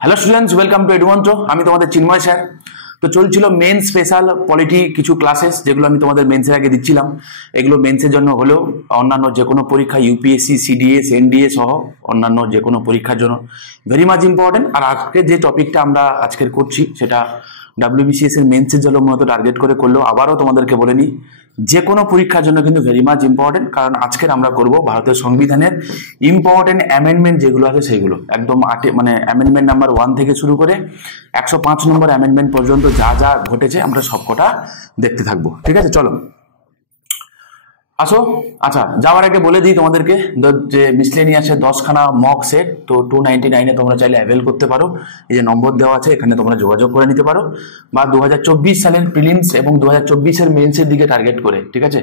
Hello students, welcome to Edumantra. আমি তোমাদের Chinmoy sir. তো চলছিল মেন স্পেশাল পলিটি কিছু ক্লাসেস, যেগুলো আমি তোমাদের মেন্সের আগে দিচ্ছিলাম। এগুলো মেন্সের জন্য হলেও অন্যান্য যে কোনো পরীক্ষা, ইউপিএসসি, সিডিএস, এনডিএ সহ অন্যান্য যে কোনো পরীক্ষার জন্য ভেরি মাচ ইম্পর্টেন্ট। আর আজকে যে টপিকটা আমরা আজকের করছি সেটা ডাব্লিউবিসিএস এর মেন্সের জন্য মূলত টার্গেট করে করলেও আবারও তোমাদেরকে বলে নিই, যে কোনো পরীক্ষার জন্য কিন্তু ভেরি মাচ ইম্পর্টেন্ট। কারণ আজকের আমরা করব ভারতের সংবিধানের ইম্পর্টেন্ট অ্যামেন্ডমেন্ট যেগুলো আছে সেইগুলো একদম মানে অ্যামেন্ডমেন্ট নাম্বার 1 থেকে শুরু করে 105 নম্বর অ্যামেন্ডমেন্ট পর্যন্ত যা যা ঘটেছে আমরা সবকটা দেখতে থাকবো। ঠিক আছে, চলো আসো। আচ্ছা, যাওয়ার আগে বলে দিই তোমাদেরকে যে মিসলেনিয়াসে 10খানা মক সেট, তো 299 তোমরা চাইলে অ্যাভেল করতে পারো। এই যে নম্বর দেওয়া আছে এখানে তোমরা যোগাযোগ করে নিতে পারো, বা 2024 সালের প্রিলিমস এবং 2024 মেন্সের দিকে টার্গেট করে, ঠিক আছে,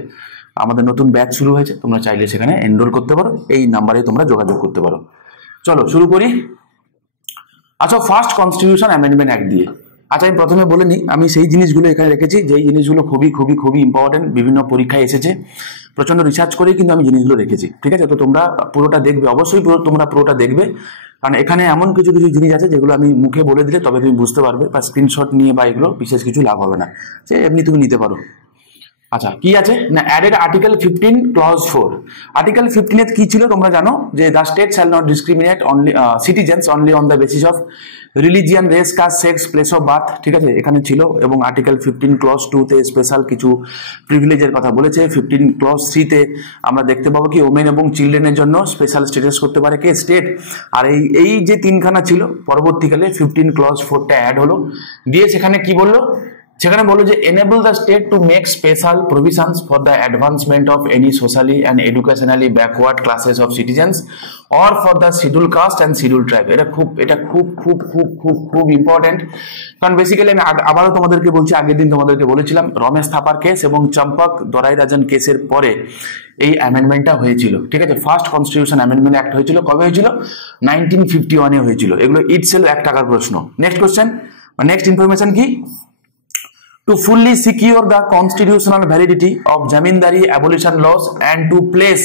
আমাদের নতুন ব্যাচ শুরু হয়েছে। তোমরা চাইলে সেখানে এনরোল করতে পারো, এই নাম্বারে তোমরা যোগাযোগ করতে পারো। চলো শুরু করি। আচ্ছা, ফার্স্ট কনস্টিটিউশন অ্যামেন্ডমেন্ট অ্যাক্ট দিয়ে। আচ্ছা, আমি প্রথমে বলে নিই, আমি সেই জিনিসগুলো এখানে রেখেছি যেই জিনিসগুলো খুবই খুবই খুবই ইম্পর্টেন্ট, বিভিন্ন পরীক্ষায় এসেছে, প্রচন্ড রিসার্চ করেই কিন্তু আমি জিনিসগুলো রেখেছি। ঠিক আছে, তো তোমরা পুরোটা দেখবে, অবশ্যই তোমরা পুরোটা দেখবে, কারণ এখানে এমন কিছু কিছু জিনিস আছে যেগুলো আমি মুখে বলে দিলে তবে তুমি বুঝতে পারবে, বা স্ক্রিনশট নিয়ে বা এগুলো বিশেষ কিছু লাভ হবে না, যে এমনি তুমি নিতে পারো। আচ্ছা, কি আছে না, অ্যাডেড আর্টিকেল 15 ক্লজ 4। আর্টিকেল 15 কি ছিল তোমরা জানো, যে the state shall not discriminate only citizens only on the basis of religion, race, caste, sex, place of birth. ঠিক আছে, এখানে ছিল। এবং আর্টিকেল 15 ক্লজ 2 তে স্পেশাল কিছু প্রিভিলেজের কথা বলেছে। 15 ক্লজ 3 তে আমরা দেখতে পাবো কি ওমেন এবং চিলড্রেনের জন্য স্পেশাল স্টেটাস করতে পারে কে, স্টেট। আর এই যে তিনখানা ছিল, পরবর্তীকালে 15 ক্লজ 4টা অ্যাড হলো, দিয়ে সেখানে কি বললো, সেখানে বলো যে enable the state to make special provisions for the advancement of any socially and educationally backward classes of citizens or for the scheduled caste and scheduled tribe. এটা খুব খুব খুব খুব খুব ইম্পর্টেন্ট। কারণ বেসিক্যালি আমি আবারও তোমাদেরকে বলছি, আগের দিন তোমাদেরকে বলেছিলাম, রমেশ থাপার কেস এবং চম্পক দরাইরাজন কেসের পরে এই অ্যামেন্ডমেন্টটা হয়েছিল। ঠিক আছে, ফার্স্ট কনস্টিটিউশন অ্যামেন্ডমেন্ট অ্যাক্ট হয়েছিল কবে হয়েছিল, 1951 হয়েছিল। এগুলো ইটসেলফ 1 টাকার প্রশ্ন। নেক্সট কোশ্চেন বা নেক্সট ইনফরমেশন কি, to fully secure the constitutional validity of zamindari abolition laws and to place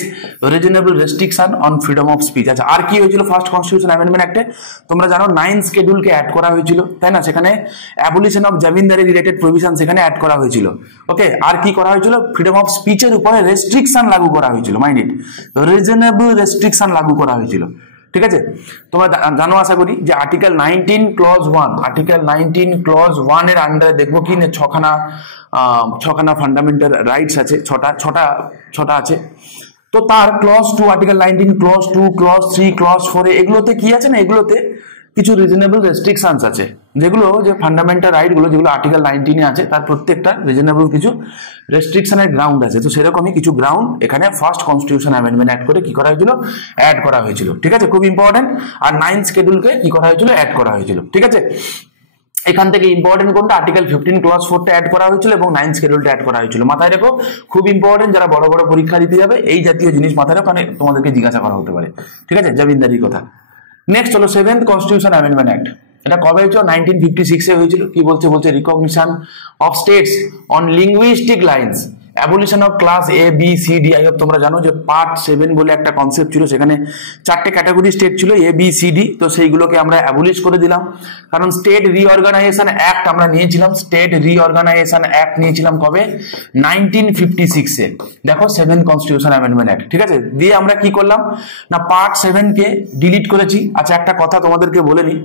reasonable restriction on freedom of speech। আচ্ছা, আর কি হয়েছিল ফার্স্ট কনস্টিটিউশন অ্যামেন্ডমেন্ট অ্যাক্টে, তোমরা জানো 9 শিডিউলকে অ্যাড করা হয়েছিল, তাই না? সেখানে অ্যাবলিশন অফ জামিনদারি রিলেটেড প্রভিশন সেখানে অ্যাড করা হয়েছিল। ওকে, আর কি করা হয়েছিল, ফ্রিডম অফ স্পিচের উপরে রেস্ট্রিকশন লাগু করা হয়েছিল, মাইন্ড ইট, রিজনেবল রেস্ট্রিকশন লাগু করা হয়েছিল। ঠিক আছে, তোমরা জানো আশা করি যে আর্টিকেল 19 ক্লজ 1, আর্টিকেল 19 ক্লজ 1 এর আন্ডারে দেখবো কি না, ছখানা ফান্ডামেন্টাল রাইটস আছে, ছটা আছে। তো তার clause 2, article 19 clause 2, clause 3, clause 4 এগুলোতে কি আছে না, এগুলোতে কিছু রিজনেবল রেস্ট্রিকশনস আছে, যেগুলো যে ফান্ডামেন্টাল রাইট গুলো যেগুলো আর্টিকেল 19 আছে তার প্রত্যেকটা রিজনেবল কিছু রেস্ট্রিকশনের গ্রাউন্ড আছে। তো সেরকমই কিছু গ্রাউন্ড এখানে ফার্স্ট কনস্টিটিউশন অ্যামেন্ডমেন্ট অ্যাড করে কি করা হয়েছিল, অ্যাড করা হয়েছিল। ঠিক আছে, খুব ইম্পর্টেন্ট। আর 9 শিডিউলকে কি করা হয়েছিল, অ্যাড করা হয়েছিল। ঠিক আছে, এখান থেকে ইম্পর্টেন্ট কোনটা, আর্টিকেল 15 ক্লজ 4টা অ্যাড করা হয়েছিল এবং 9 শিডিউলটা অ্যাড করা হয়েছিল। মাথায় রেখো, খুব ইম্পর্টেন্ট, যারা বড় বড় পরীক্ষা দিতে যাবে এই জাতীয় জিনিস মাথায় রেখো, কারণ তোমাদেরকে জিজ্ঞাসা করা হতে পারে। ঠিক আছে, জামিনদারির কথা। নেক্সট হলো 7th কনস্টিটিউশন অ্যামেন্ডমেন্ট অ্যাক্ট। এটা কবে হয়েছিল, 1956 হয়েছিল। কি বলছে, recognition of states on linguistic lines, abolition of class A B C D. I hope তোমরা জানো যে পার্ট 7 বলে একটা কনসেপ্ট ছিল, সেখানে 4টে ক্যাটাগরি স্টেট ছিল, এ বি সি ডি। তো সেইগুলোকে আমরা অ্যাবলিশ করে দিলাম, কারণ স্টেট রিঅর্গানাইজেশন অ্যাক্ট আমরা নিয়েছিলাম, স্টেট রিঅর্গানাইজেশন অ্যাক্ট নিয়েছিলাম কবে, 1956 এ। দেখো 7th কনস্টিটিউশন অ্যামেন্ডমেন্ট অ্যাক্ট। ঠিক আছে, দিয়ে আমরা কি করলাম না, পার্ট 7কে ডিলিট করেছি। আচ্ছা, একটা কথা তোমাদেরকে বলে নিই,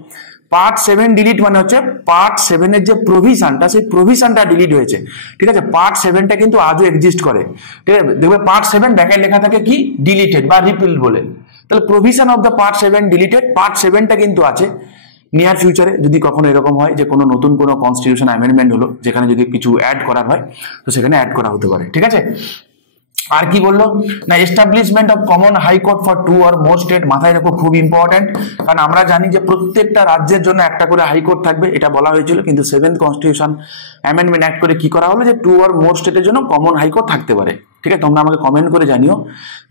পার্ট 7 ডিলিট মানে হচ্ছে পার্ট 7 এর যে প্রভিশনটা, সেই প্রভিশনটা ডিলিট হয়েছে। ঠিক আছে, পার্ট 7টা কিন্তু আজও এক্সিস্ট করে। ঠিক আছে, দেখবে পার্ট 7 ব্যাকে লেখা থাকে কি, ডিলিটেড বা রিপিল বলে। তাহলে provision of the part 7 deleted, part 7টা কিন্তু আছে। নিয়ার ফিউচারে যদি কখনো এরকম হয় যে কোনো নতুন কোনো কনস্টিটিউশন অ্যামেন্ডমেন্ট হলো, যেখানে যদি কিছু অ্যাড করার হয়, তো সেখানে অ্যাড করা হতে পারে। ঠিক আছে, আর কি বললো না, establishment of common high court for 2 or more state. মাথায় রাখো, খুব ইম্পর্টেন্ট, কারণ আমরা জানি যে প্রত্যেকটা রাজ্যের জন্য একটা করে হাইকোর্ট থাকবে, এটা বলা হয়েছিল। কিন্তু 7th কনস্টিটিউশন অ্যামেন্ডমেন্ট অ্যাক্ট করে কি করা হলো, যে 2 or more স্টেটের জন্য কমন হাইকোর্ট থাকতে পারে। ঠিক আছে, তোমরা আমাকে কমেন্ট করে জানিও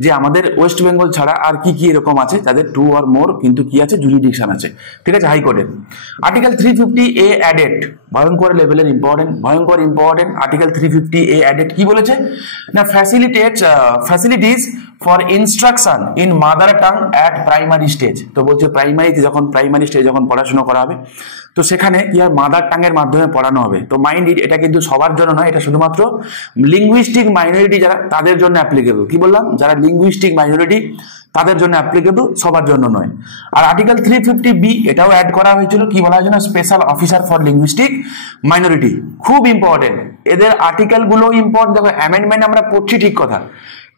যে আমাদের ওয়েস্ট বেঙ্গল ছাড়া আর কি কি এরকম আছে যাদের 2 or more কিন্তু কি আছে, জুরিডিকশন আছে। ঠিক আছে, হাইকোর্টের আর্টিকেল 350A অ্যাডেড, ভয়ঙ্কর লেভেলের ইম্পর্টেন্ট, ভয়ঙ্কর ইম্পর্টেন্ট। আর্টিকেল 350A অ্যাডেড কি বলেছে না, facilities for instruction in mother tongue at primary stage. তো বলছে প্রাইমারিতে যখন প্রাইমারি স্টেজ যখন পড়াশোনা করা হবে তো সেখানে কি আর মাদার টাং এর মাধ্যমে পড়ানো হবে। তো মাইন্ড ইট, এটা কিন্তু সবার জন্য নয়, এটা শুধুমাত্র লিঙ্গুইস্টিক মাইনরিটি যারা তাদের জন্য অ্যাপ্লিকেবল। কি বললাম, যারা লিঙ্গুইস্টিক মাইনরিটি তাদের জন্য অ্যাপ্লিকেবল, সবার জন্য নয়। আর আর্টিকেল 350B এটাও অ্যাড করা হয়েছিল, কি বলা হয়েছিল, special officer for linguistic minority. খুব ইম্পর্টেন্ট, এদের আর্টিকেল গুলো ইম্পর্টেন্ট। দেখো অ্যামেন্ডমেন্ট আমরা পড়ছি ঠিক কথা,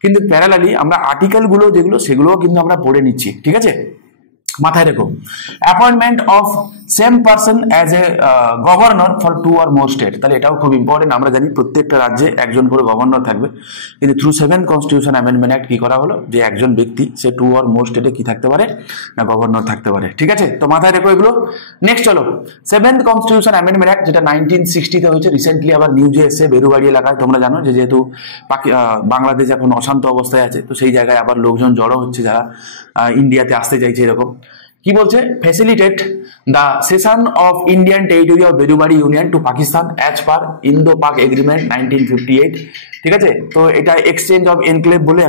কিন্তু প্যারালালি আমরা আর্টিকেল গুলো যেগুলো সেগুলোও কিন্তু আমরা পড়ে নিচ্ছি। ঠিক আছে, মাথায় রেখো। Appointment of same person as a governor for 2 or more state, তাহলে এটাও খুব ইম্পর্টেন্ট। আমরা জানি প্রত্যেকটা রাজ্যে একজন করে গভর্নর থাকবে, কিন্তু through 7th constitution amendment act কি করা হলো যে একজন ব্যক্তি সে 2 or more স্টেটে কি থাকতে পারে না, গভর্নর থাকতে পারে। ঠিক আছে, তো মাথায় রেখো এগুলো। নেক্সট চলো 7th কনস্টিটিউশন অ্যামেন্ডমেন্ট অ্যাক্ট, যেটা 1960-তে হয়েছে, রিসেন্টলি আবার নিউজে এসে বেরুবাড়ি এলাকায়। তোমরা জানো যে যেহেতু বাংলাদেশ এখন অশান্ত অবস্থায় আছে, তো সেই জায়গায় আবার লোকজন জড়ো হচ্ছে যারা ইন্ডিয়াতে আসতে চাইছে এরকম। কি বলছে, facilitate the cession of Indian territory of Berubari union to Pakistan as per Indo Pak agreement 1958। ঠিক আছে, তো এটা এক্সচেঞ্জ অফ এনক্লেভ বলে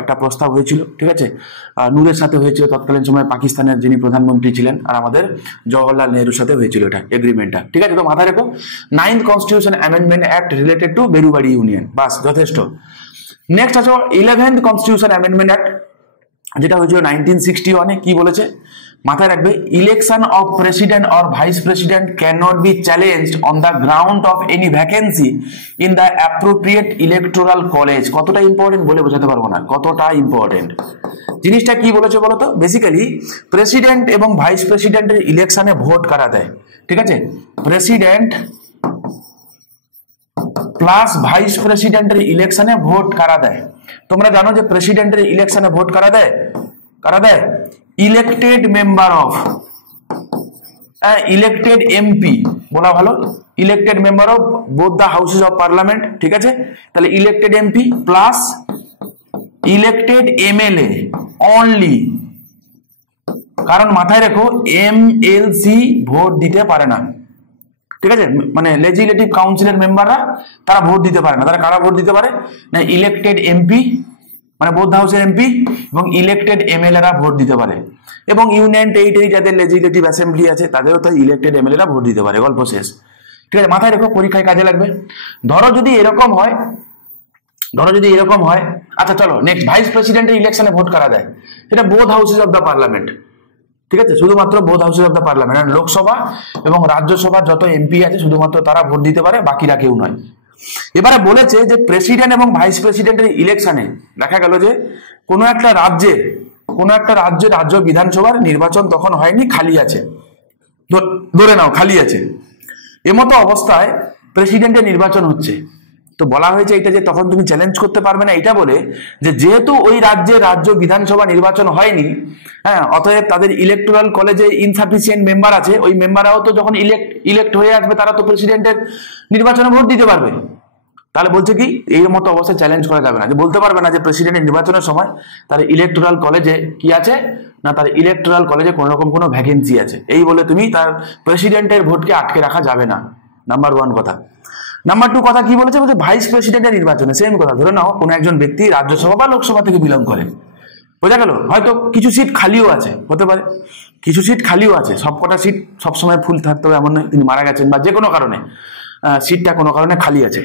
একটা প্রস্তাব হয়েছিল। ঠিক আছে, নূরের সাথে হয়েছিল তৎকালীন সময় পাকিস্তানের যিনি প্রধানমন্ত্রী ছিলেন, আর আমাদের জওহরলাল নেহরুর সাথে হয়েছিল এটা এগ্রিমেন্টটা। ঠিক আছে, তো মাথায় রেখো 9th constitution amendment act related to Berubari union, বাস যথেষ্ট। নেক্সট আছে 11th কনস্টিটিউশন অ্যামেন্ডমেন্ট অ্যাক্ট, যেটা হয়েছিল 1961-এ। কি বলেছে মাথায় রাখবে, election of president or vice president can not be challenged on the ground of any vacancy in the appropriate electoral college. কতটা ইম্পর্টেন্ট বলে বোঝাতে পারবো না, কতটা ইম্পর্টেন্ট জিনিসটা। কি বলেছে বলতো, বেসিক্যালি প্রেসিডেন্ট এবং ভাইস প্রেসিডেন্টের ইলেকশনে ভোট কারা দেয়। ঠিক আছে, প্রেসিডেন্ট প্লাস ভাইস প্রেসিডেন্টের ইলেকশনে ভোট কারা দেয়। তোমরা জানো যে প্রেসিডেন্টের ইলেকশনে ভোট কারা দেয়, elected member of, elected MP বলা ভালো, elected member of both the houses of parliament. ঠিক আছে, তাহলে elected MP plus elected MLA only. কারণ মাথায় রেখো এমএলসি ভোট দিতে পারে না। ঠিক আছে, মানে লেজিসলেটিভ কাউন্সিলের মেম্বাররা তারা ভোট দিতে পারে না। তারা কারা ভোট দিতে পারে না, ইলেক্টেড এমপি মানে বোথ হাউসের এমপি এবং ইলেক্টেড এমএলএরা ভোট দিতে পারে। এবং ইউনিয়ন টেরিটরি যাদের লেজিসলেটিভ অ্যাসেম্বলি আছে তাদেরও তো ইলেক্টেড এমএলএরা ভোট দিতে পারে, গল্প শেষ। ঠিক আছে, মাথায় রেখো, পরীক্ষায় কাজে লাগবে। ধরো যদি এরকম হয়, আচ্ছা চলো নেক্সট, ভাইস প্রেসিডেন্টের ইলেকশনে ভোট কারা দেয়, সেটা both houses of the parliament. ঠিক আছে, শুধুমাত্র both houses of the parliament, Lok Sabha এবং রাজ্যসভার যত এমপি আছে শুধুমাত্র তারা ভোট দিতে পারে, বাকিরা কেউ নয়। এবারে বলেছে যে প্রেসিডেন্ট এবং ভাইস প্রেসিডেন্টের ইলেকশনে দেখা গেল যে কোনো একটা রাজ্যে রাজ্য বিধানসভার নির্বাচন তখন হয়নি, খালি আছে, ধরে নাও খালি আছে। এমতো অবস্থায় প্রেসিডেন্টের নির্বাচন হচ্ছে, তো বলা হয়েছে এটা যে তখন তুমি চ্যালেঞ্জ করতে পারবে না, এটা বলে যে যেহেতু ওই রাজ্য বিধানসভা নির্বাচন হয়নি, হ্যাঁ, অতএব তাদের ইলেকটোরাল কলেজে ইনসাফিসিয়েন্ট মেম্বার আছে, ওই মেম্বাররাও তো যখন ইলেক্ট হয়ে আসবে তারা তো প্রেসিডেন্টের নির্বাচনে ভোট দিতে পারবে। তাহলে বলছে কি এই মতো অবস্থায় চ্যালেঞ্জ করা যাবে না, যে বলতে পারবে না যে প্রেসিডেন্টের নির্বাচনের সময় তার ইলেকটোরাল কলেজে কি আছে না, তার ইলেকটোরাল কলেজে কোন রকম কোনো ভ্যাকেন্সি আছে, এই বলে তুমি তার প্রেসিডেন্টের ভোটকে আটকে রাখা যাবে না। নাম্বার 1 কথা। নাম্বার 2 কথা কি বলেছে, বলছে ভাইস প্রেসিডেন্টের নির্বাচনে সেম কথা। ধরে নাও কোনো একজন ব্যক্তি রাজ্যসভা বা লোকসভা থেকে বিলং করে, বোঝা গেল, হয়তো কিছু সিট খালিও আছে, হতে পারে কিছু সিট খালিও আছে, সবকটা সিট সবসময় ফুল থাকতে হবে এমন নয়, তিনি মারা গেছেন বা যে কোনো কারণে সিটটা কোনো কারণে খালি আছে।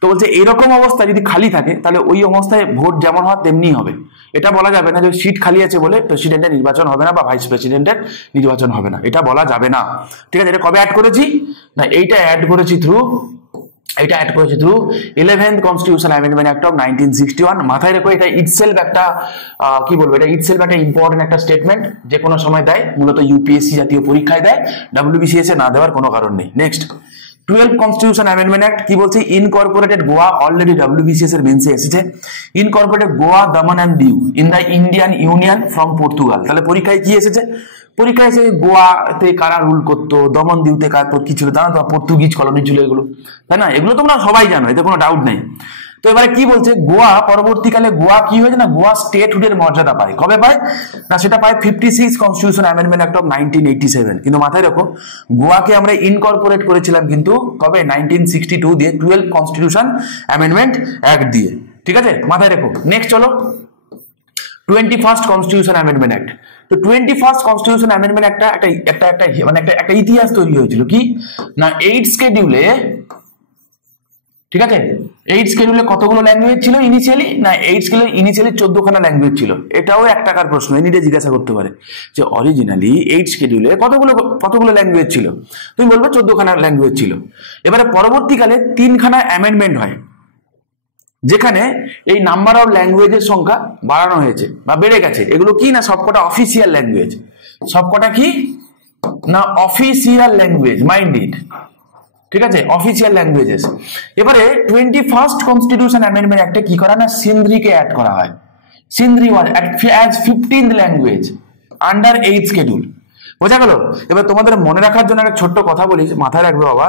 তো বলছে এইরকম অবস্থায় যদি খালি থাকে তাহলে ওই অবস্থায় ভোট যেমন হয় তেমনি হবে। এটা বলা যাবে না যে সিট খালি আছে বলে প্রেসিডেন্টের নির্বাচন হবে না বা ভাইস প্রেসিডেন্টের নির্বাচন হবে না, এটা বলা যাবে না। ঠিক আছে, এটা কবে অ্যাড করেছি না, এইটা অ্যাড করেছি through 11th constitution amendment act of 1961। মাথায় রেখো এটা ইটসেলফ একটা কি বলবো, এটা ইটসেলফ একটা ইম্পর্টেন্ট একটা স্টেটমেন্ট, যে কোনো সময় দেয়, মূলত ইউপিএসসি জাতীয় পরীক্ষায় দেয়, ডব্লিউবিসিএস এ না দেওয়ার কোনো কারণ নেই। Next 12th constitution amendment act কি বলছে, ইনকর্পোরেটেড গোয়া, অলরেডি ডব্লিউবিসিএস এর মেন্সে এসেছে, ইনকর্পোরেটেড গোয়া, দমন and Diu in the Indian union from Portugal. তাহলে পরীক্ষায় কি এসেছে, পরীক্ষায় এসে গোয়াতে কারা রুল করতো, দমন দিউতে কার কি ছিল জানো তো, পর্তুগিজ কলোনি ছিল এগুলো, তাই না, এগুলো তোমরা সবাই জানো, এতে কোনো ডাউট নেই। তো এবারে কি বলছে, গোয়া পরবর্তীকালে গোয়া কি হয়েছে না, গোয়া স্টেটহুডের মর্যাদা পায়। কবে পায় না, সেটা পায় 56 কনস্টিটিউশন অ্যামেন্ডমেন্ট অ্যাক্ট অফ 1987। কিন্তু মাথায় রাখো, গোয়াকে আমরা ইনকর্পোরেট করেছিলাম কিন্তু কবে, 1962 দিয়ে, 12 কনস্টিটিউশন অ্যামেন্ডমেন্ট অ্যাক্ট দিয়ে। ঠিক আছে, মাথায় রাখো। নেক্সট চলো 21st কনস্টিটিউশন অ্যামেন্ডমেন্ট অ্যাক্ট। তো 21st কনস্টিটিউশন অ্যামেন্ডমেন্ট একটা মানে একটা ইতিহাস তৈরি হয়েছিল কি না, 8 স্কেডিউলে, ঠিক আছে, 8 স্কেডিউলে কতগুলো ল্যাঙ্গুয়েজ ছিল ইনিশিয়ালি না, 8 স্কেডিউলে ইনিশিয়ালি 14খানা ল্যাঙ্গুয়েজ ছিল। এটাও 1 টাকার প্রশ্ন, এনিডে জিজ্ঞাসা করতে পারে যে অরিজিনালি 8 স্কেডিউলে কতগুলো ল্যাঙ্গুয়েজ ছিল, তুমি বলবে 14খানা ল্যাঙ্গুয়েজ ছিল। এবারে পরবর্তীকালে 3খানা অ্যামেন্ডমেন্ট হয়, যেখানে এই নাম্বার অফ ল্যাঙ্গুয়েজের সংখ্যা বাড়ানো হয়েছে বা বেড়ে গেছে। এগুলো কি না, সবকটা অফিসিয়াল ল্যাঙ্গুয়েজ, সবকটা কি না অফিসিয়াল ল্যাঙ্গুয়েজ, মাইন্ড ইট। ঠিক আছে, অফিসিয়াল ল্যাঙ্গুয়েজেস। এবারে 21st কনস্টিটিউশন অ্যামেন্ডমেন্ট একটা কি করা না, সিন্ধ্রিকে অ্যাড করা হয়। Sindhi was as 15th language under 8th schedule. বোঝা গেল? এবার তোমাদের মনে রাখার জন্য একটা ছোট্ট কথা বলি, মাথায় রাখবে বাবা,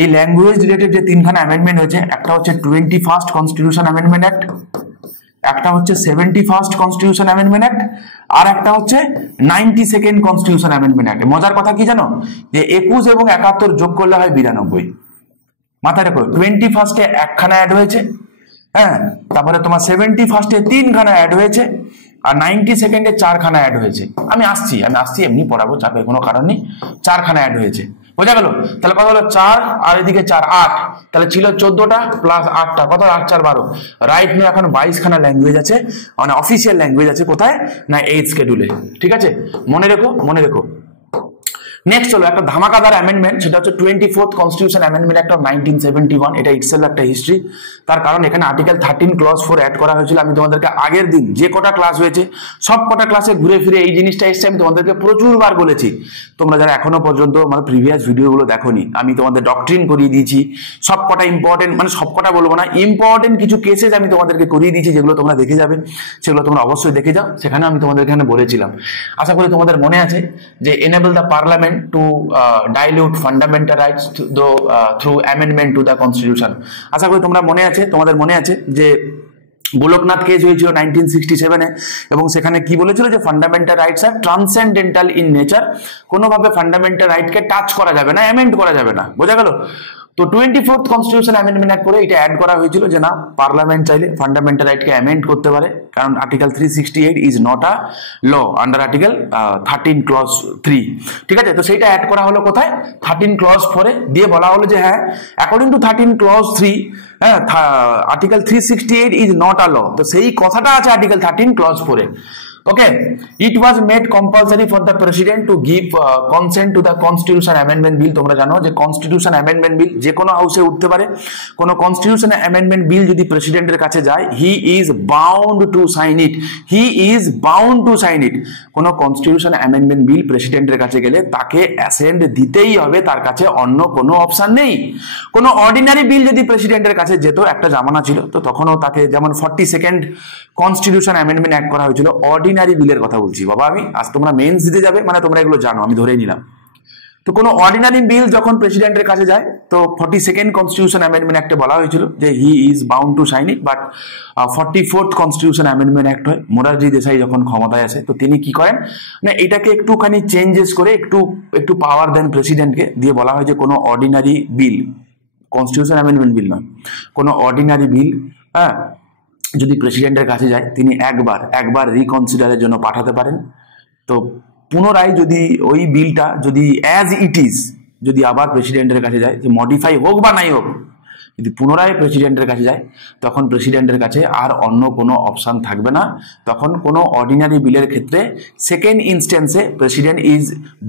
এই ল্যাঙ্গুয়েজ রিলেটেড যে 3খানা অ্যামেন্ডমেন্ট হয়েছে, একটা হচ্ছে 21st কনস্টিটিউশন অ্যামেন্ডমেন্ট অ্যাক্ট, একটা হচ্ছে 71st কনস্টিটিউশন অ্যামেন্ডমেন্ট অ্যাক্ট, আর একটা হচ্ছে 92nd কনস্টিটিউশন অ্যামেন্ডমেন্ট অ্যাক্ট। মজার কথা কি জানো, যে 21 এবং 71 যোগ করলে হয় 92। মাথায় রাখো, 21st-এ 1খানা অ্যাড হয়েছে, হ্যাঁ, তারপরে তোমার 71st-এ 3খানা অ্যাড হয়েছে, আর 92nd-এ 4খানা অ্যাড হয়েছে। আমি আসছি এমনি পড়াবো, চাপের কোনো কারণ নেই। 4খানা অ্যাড হয়েছে, বোঝা গেল? তাহলে কত হলো, 4 আর এদিকে 4 8, তাহলে ছিল 14টা প্লাস 8টা, কত, 8 4 12। রাইট নিয়ে এখন 22খানা ল্যাঙ্গুয়েজ আছে, মানে অফিসিয়াল ল্যাঙ্গুয়েজ আছে। কোথায় না, 8th শিডিউলে। ঠিক আছে, মনে রেখো। নেক্সট হলো একটা ধামাকাদার অ্যামেন্ডমেন্ট, সেটা হচ্ছে 24th constitution amendment act of 1971। এটা ইটসেলফ একটা হিস্ট্রি, তার কারণ এখানে আর্টিকেল 13 ক্লজ 4 অ্যাড করা হয়েছিল। আমি তোমাদেরকে আগের দিন যে কটা ক্লাস হয়েছে সব কটা ক্লাসে ঘুরে ফিরে এই জিনিসটা এসছে, আমি তোমাদেরকে প্রচুরবার বলেছি। তোমরা যারা এখনো পর্যন্ত আমার প্রিভিয়াস ভিডিওগুলো দেখোনি, আমি তোমাদের ডক্ট্রিন করিয়ে দিয়েছি, সব কটা ইম্পর্টেন্ট, মানে সব কটা বলবো না, ইম্পর্টেন্ট কিছু কেসেস আমি তোমাদেরকে করিয়ে দিয়েছি, যেগুলো তোমরা দেখে যাবে, সেগুলো তোমরা অবশ্যই দেখে যাও। সেখানে আমি তোমাদের এখানে বলেছিলাম, আশা করি তোমাদের মনে আছে, যে enable the parliament to dilute fundamental rights through amendment to the constitution। আশা করি তোমাদের মনে আছে যে গোলকনাথ কেস হয়েছিল 1967-এ, এবং সেখানে কি বলেছিল যে fundamental rights are transcendental in nature, কোনোভাবে ফান্ডামেন্টাল রাইটকে টাচ করা যাবে না, অ্যামেন্ড করা যাবে না। বোঝা গেল? তো 24th কনস্টিটিউশন অ্যামেন্ডমেন্ট অ্যাক্ট করে এটা অ্যাড করা হয়েছিল যে না, পার্লামেন্ট চাইলে ফান্ডামেন্টাল রাইটকে অ্যামেন্ড করতে পারে, কারণ article 368 is not a law under article 13 clause 3। ঠিক আছে, তো সেইটা অ্যাড করা হলো কোথায়, 13 ক্লজ 4-এ, দিয়ে বলা হলো যে হ্যাঁ, অ্যাকর্ডিং টু 13 ক্লজ 3, হ্যাঁ, article 368 is not a law. তো সেই কথাটা আছে আর্টিকেল 13 ক্লজ 4-এ। Okay, it was made compulsory for the president to give consent to the constitution amendment bill। তোমরা জানো যে কনস্টিটিউশন অ্যামেন্ডমেন্ট বিল যে কোনো হাউসে উঠতে পারে। কোনো কনস্টিটিউশন অ্যামেন্ডমেন্ট বিল যদি প্রেসিডেন্টের কাছে যায়, he is bound to sign it. কোনো কনস্টিটিউশন অ্যামেন্ডমেন্ট বিল প্রেসিডেন্টের কাছে গেলে তাকে অ্যাসেন্ট দিতেই হবে, তার কাছে অন্য কোনো অপশন নেই। কোনো অর্ডিনারি বিল যদি প্রেসিডেন্টের কাছে যেত, একটা জামানা ছিল, তো তখনও তাকে, যেমন 42nd কনস্টিটিউশন অ্যামেন্ডমেন্ট অ্যাক্ট করা হয়েছিল, অর্ডিনারি বিলের কথা বলছি বাবা আমি। আজ তোমরা মেন্স দিতে যাবে, মানে তোমরা এগুলো জানো, আমি ধরেই নিলাম। তো কোনো অর্ডিনারি বিল যখন প্রেসিডেন্টের কাছে যায়, তো 42nd কনস্টিটিউশন অ্যামেন্ডমেন্ট অ্যাক্টে বলা হয়েছিল যে he is bound to sign it. But 44th constitution amendment act হয়, মোরারজি দেশাই যখন ক্ষমতায় আসে, তো তিনি কি করেন না, এটাকে একটুখানি চেঞ্জেস করে একটু পাওয়ার দেন প্রেসিডেন্টকে, দিয়ে বলা হয় যে কোনো অর্ডিনারি বিল, কনস্টিটিউশন অ্যামেন্ডমেন্ট বিল নয়, কোনো অর্ডিনারি বিল, হ্যাঁ, যদি প্রেসিডেন্টের কাছে যায়, তিনি একবার রিকনসিডারের জন্য পাঠাতে পারেন। তো পুনরায় যদি ওই বিলটা যদি অ্যাজ ইট ইজ যদি আবার প্রেসিডেন্টের কাছে যায়, যে মডিফাই হোক বা নাই হোক, যদি পুনরায় প্রেসিডেন্টের কাছে যায়, তখন প্রেসিডেন্টের কাছে আর অন্য কোনো অপশন থাকবে না। তখন কোনো অর্ডিনারি বিলের ক্ষেত্রে সেকেন্ড ইনস্ট্যান্সে president is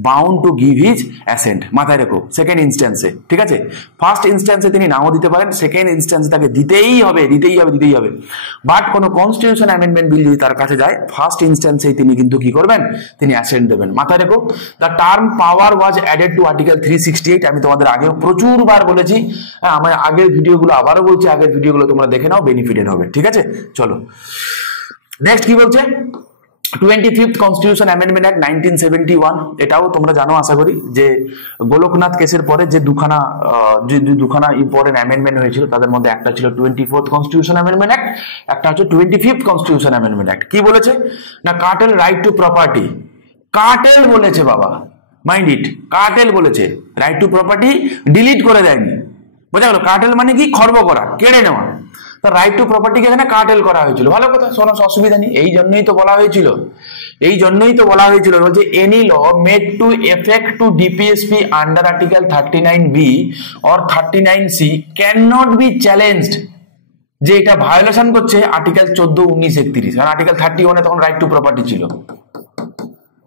bound to give his assent. মাথায় রেখো, সেকেন্ড ইনস্ট্যান্সে, ঠিক আছে? ফার্স্ট ইনস্ট্যান্সে তিনি নাও দিতে পারেন, সেকেন্ড ইনস্ট্যান্সে তাকে দিতেই হবে। বাট কোনো কনস্টিটিউশন অ্যামেন্ডমেন্ট বিল যদি তার কাছে যায়, ফার্স্ট ইনস্ট্যান্সেই তিনি কিন্তু কি করবেন, তিনি অ্যাসেন্ট দেবেন। মাথায় রেখো, the term power was added to article 368। আমি তোমাদের আগেও প্রচুরবার বলেছি, হ্যাঁ, আমার আগের ভিডিওগুলো আবারও বলছি, আগের ভিডিওগুলো তোমরা দেখে নাও, বেনিফিটেড হবে। ঠিক আছে, চলো নেক্সট কি বলছে, 25th কনস্টিটিউশন অ্যামেন্ডমেন্ট অ্যাক্ট 1971, এটাও তোমরা জানো আশা করি, যে গোলকনাথ কেসের পরে যে দুখানা ইম্পর্টেন্ট অ্যামেন্ডমেন্ট হয়েছিল তাদের মধ্যে একটা ছিল 24th কনস্টিটিউশন অ্যামেন্ডমেন্ট অ্যাক্ট, একটা হচ্ছে 25th কনস্টিটিউশন অ্যামেন্ডমেন্ট অ্যাক্ট। কি বলেছে না, cartel right to property, cartel বলেছে বাবা, মাইন্ড ইট, কার্টেল বলেছে, রাইট টু প্রপার্টি ডিলিট করে দেয়নি, বোঝা গেল? কার্টেল মানে কি, খর্ব করা, কেড়ে নেওয়া। তো রাইট টু প্রপার্টিকে এখানে কার্টেল করা হয়েছিল, ভালো কথা, কোনো অসুবিধা নেই। এই জন্যই তো বলা হয়েছিল, বলছে any law made to effect to DPSP under article 39B or 39C can not be challenged, যে এটা ভায়োলেশন করছে আর্টিকেল 14, 19, 31, কারণ আর্টিকেল 31 তখন রাইট টু প্রপার্টি ছিল,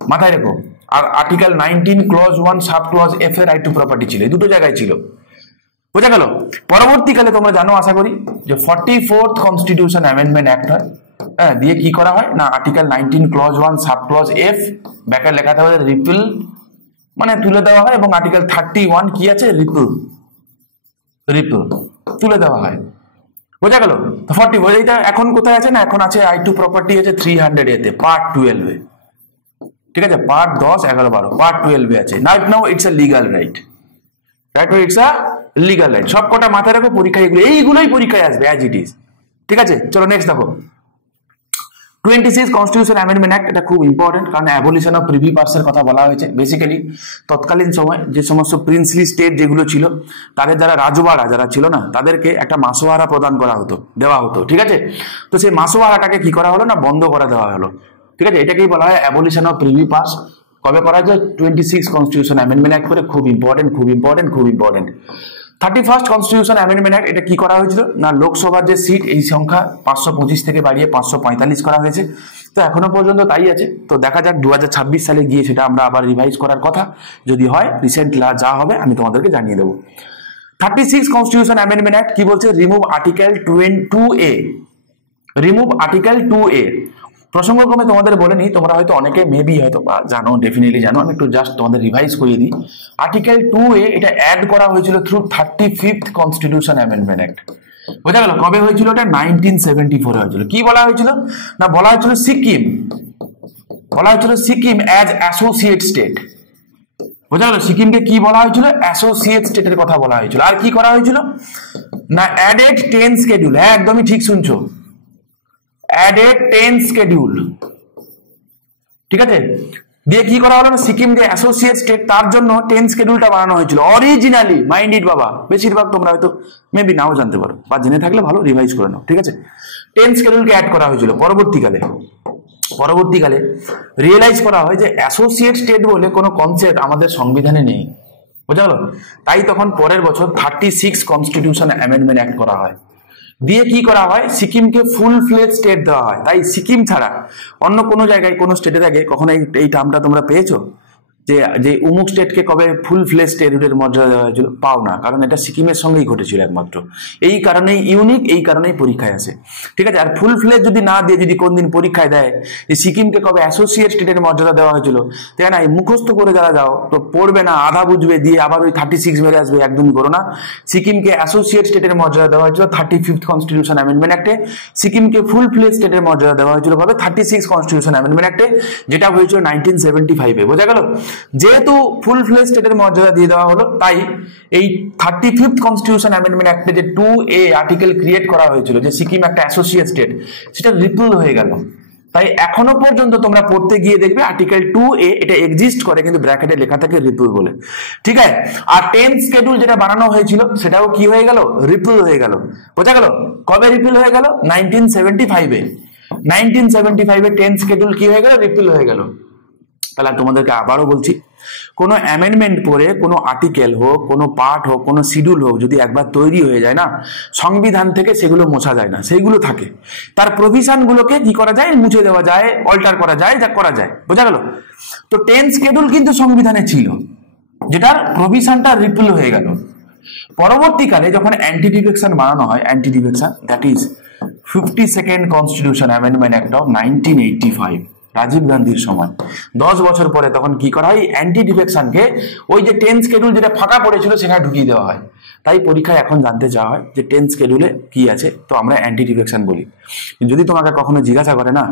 মাথায় রেখো। আর article 19 clause 1 sub clause F এর রাইট টু প্রপার্টি ছিল, এই দুটো জায়গায় ছিল, বোঝা গেল? পরবর্তীকালে তোমরা জানো আশা করি যে 44th কনস্টিটিউশন অ্যামেন্ডমেন্ট অ্যাক্ট হয়, হ্যাঁ, দিয়ে কি করা হয় না, article 19 clause 1 sub clause F ব্যাকে লেখাতে হবে রিপিল, মানে তুলে দেওয়া হয়, এবং আর্টিকেল 31 কি আছে, রিপিল তুলে দেওয়া হয়, বোঝা গেল? 44 এইটা এখন কোথায় আছে না, এখন আছে রাইট টু প্রপার্টি আছে 300 এতে পার্ট 12 এ, ঠিক আছে, পার্ট 10, 11, 12 পার্ট 12 এ আছে। Now it's a legal right, it's a legal right. সব কটা মাথায় রাখো, পরীক্ষায় এইগুলোই পরীক্ষায় আসবে অ্যাজ ইট ইজ, ঠিক আছে? চলো নেক্সট দেখো, 26 কনস্টিটিউশন অ্যামেন্ডমেন্ট অ্যাক্ট, এটা খুব ইম্পর্টেন্ট, কারণ অ্যাবলিশন অফ প্রিভি পার্সের কথা বলা হয়েছে। বেসিক্যালি তৎকালীন সময় যে সমস্ত প্রিন্সলি স্টেট যেগুলো ছিল, তাদের যারা রাজবাড়া যারা ছিল না, তাদেরকে একটা মাসোহারা প্রদান দেওয়া হতো, ঠিক আছে? তো সেই মাসোহারাটাকে কি করা হলো না, বন্ধ করে দেওয়া হলো, ঠিক আছে? এটাকেই বলা হয় অ্যাবলিশন অফ প্রিভি পার্স। কবে করা যায়? 26 কনস্টিটিউশন অ্যামেন্ডমেন্ট অ্যাক্ট করে, খুব important. 31st constitution amendment act, এটা কি করা হয়েছিল না, লোকসভার যে সিট এই সংখ্যা 525 থেকে বাড়িয়ে 545 করা হয়েছে। তো এখনো পর্যন্ত তাই আছে। তো দেখা যাক 2026 সালে গিয়ে সেটা আমরা আবার রিভাইজ করার কথা, যদি হয় রিসেন্ট যা হবে আমি তোমাদেরকে জানিয়ে দেবো। 36 কনস্টিটিউশন অ্যামেন্ডমেন্ট অ্যাক্ট কি বলছে, রিমুভ আর্টিকেল 2A, প্রসঙ্গক্রমে তোমাদের বলে নি, তোমরা হয়তো অনেকে মেবি হয়তো জানো, ডেফিনেটলি জানো, আমি একটু জাস্ট তোমাদের রিভাইজ করিয়ে দিই। আর্টিকেল 2A এটা অ্যাড করা হয়েছিল through 35th constitution amendment act, বোঝা গেল? কবে হয়েছিল? এটা 1974 হয়েছিল। কি বলা হয়েছিল না, বলা হয়েছিল সিকিম অ্যাজ অ্যাসোসিয়েট স্টেট, বোঝা গেল? সিকিমকে কি বলা হয়েছিল? অ্যাসোসিয়েট স্টেটের কথা বলা হয়েছিল। আর কি করা হয়েছিল না, অ্যাডেড 10 শিডিউল, একদমই ঠিক শুনছো, অ্যাডেড 10 শিডিউল, ঠিক আছে? দিয়ে কি করা হলো না, সিকিম যে অ্যাসোসিয়েট স্টেট তার জন্য 10 শিডিউলটা বানানো হয়েছিল অরিজিনালি, মাইন্ড ইট বাবা। বেশিরভাগ তোমরা হয়তো মেবি নাও জানতে পারো, বা জেনে থাকলে ভালো, রিভাইজ করে নাও, ঠিক আছে? 10 শিডিউলকে অ্যাড করা হয়েছিল। পরবর্তীকালে রিয়েলাইজ করা হয় যে অ্যাসোসিয়েট স্টেট বলে কোনো কনসেপ্ট আমাদের সংবিধানে নেই, বোঝা গেল? তাই তখন পরের বছর 36 কনস্টিটিউশন অ্যামেন্ডমেন্ট অ্যাক্ট করা হয়। দিয়ে কি করা হয়, সিকিমকে ফুল ফ্লেজ স্টেট দেওয়া হয়। তাই সিকিম ছাড়া অন্য কোনো জায়গায় কোনো স্টেটের আগে কখনো এই টার্মটা তোমরা পেয়েছো যে উমুক স্টেটকে কবে ফুল ফ্লেজ স্টেটের মর্যাদা দেওয়া হয়েছিল? পাও না, কারণ এটা সিকিমের সঙ্গেই ঘটেছিল একমাত্র। এই কারণেই ইউনিক, এই কারণেই পরীক্ষায় আসে, ঠিক আছে? আর ফুল ফ্লেজ যদি না দিয়ে যদি কোনদিন পরীক্ষায় দেয় যে সিকিমকে কবে অ্যাসোসিয়েট স্টেটের মর্যাদা দেওয়া হয়েছিল, তাই না, মুখস্থ করে যারা যাও তো পড়বে না, আধা বুঝবে, দিয়ে আবার ওই 36 মেরে আসবে, একদমই করো না। সিকিমকে অ্যাসোসিয়েট স্টেটের মর্যাদা দেওয়া হয়েছিল 35th কনস্টিটিউশন অ্যামেন্ডমেন্ট অ্যাক্টে। সিকিমকে ফুল ফ্লেজ স্টেটের মর্যাদা দেওয়া হয়েছিল কবে? 36 কনস্টিটিউশন অ্যামেন্ডমেন্ট অ্যাক্টে, যেটা হয়েছিল 1975-এ, বোঝা গেল? যেহেতু ফুল ফ্লেজ স্টেটের মর্যাদা দিয়ে দেওয়া হলো, তাই এই 35th কনস্টিটিউশন অ্যামেন্ডমেন্ট অ্যাক্টে যে 2A আর্টিকেল ক্রিয়েট করা হয়েছিল, যে সিকিম একটা অ্যাসোসিয়েট স্টেট, সেটা রিপিল হয়ে গেল। তাই এখনো পর্যন্ত তোমরা পড়তে গিয়ে দেখবে আর্টিকেল 2A এটা এক্সিস্ট করে, কিন্তু ব্র্যাকেটে লেখা থাকে রিপিল বলে, ঠিক আছে? আর 10 শিডিউল যেটা বানানো হয়েছিল সেটাও কি হয়ে গেল? রিপিল হয়ে গেল, বোঝা গেল? কবে রিপিল হয়ে গেল? 1975-এ। 1975-এ 10 শিডিউল কি হয়ে গেল? রিপিল হয়ে গেল। তাহলে তোমাদেরকে আবারও বলছি, কোনো অ্যামেন্ডমেন্ট করে কোনো আর্টিকেল হোক, কোনো পার্ট হোক, কোনো শিডিউল হোক, যদি একবার তৈরি হয়ে যায় না, সংবিধান থেকে সেগুলো মোছা যায় না, সেইগুলো থাকে। তার প্রভিশন গুলোকে কি করা যায়? মুছে দেওয়া যায়, অল্টার করা যায়, যা করা যায়, বোঝা গেল? তো 10 শিডিউল কিন্তু সংবিধানে ছিল, যেটার প্রভিশনটা রিপিল হয়ে গেল। পরবর্তীকালে যখন অ্যান্টি ডিফেকশন বানানো হয়, that is 52nd constitution amendment act of 1985, Rajiv গান্ধীর সময় 10 বছর পরে তখন কি করা হয়, অ্যান্টি ডিফেকশনকে ওই যে 10 শিডিউল যেটা ফাঁকা পড়েছিল সেখানে ঢুকিয়ে দেওয়া হয়। তাই পরীক্ষায় এখন জানতে চাওয়া হয় যে 10 শিডিউলে কি আছে, তো আমরা অ্যান্টি ডিফেকশন বলি। যদি তোমাকে কখনো জিজ্ঞাসা করে না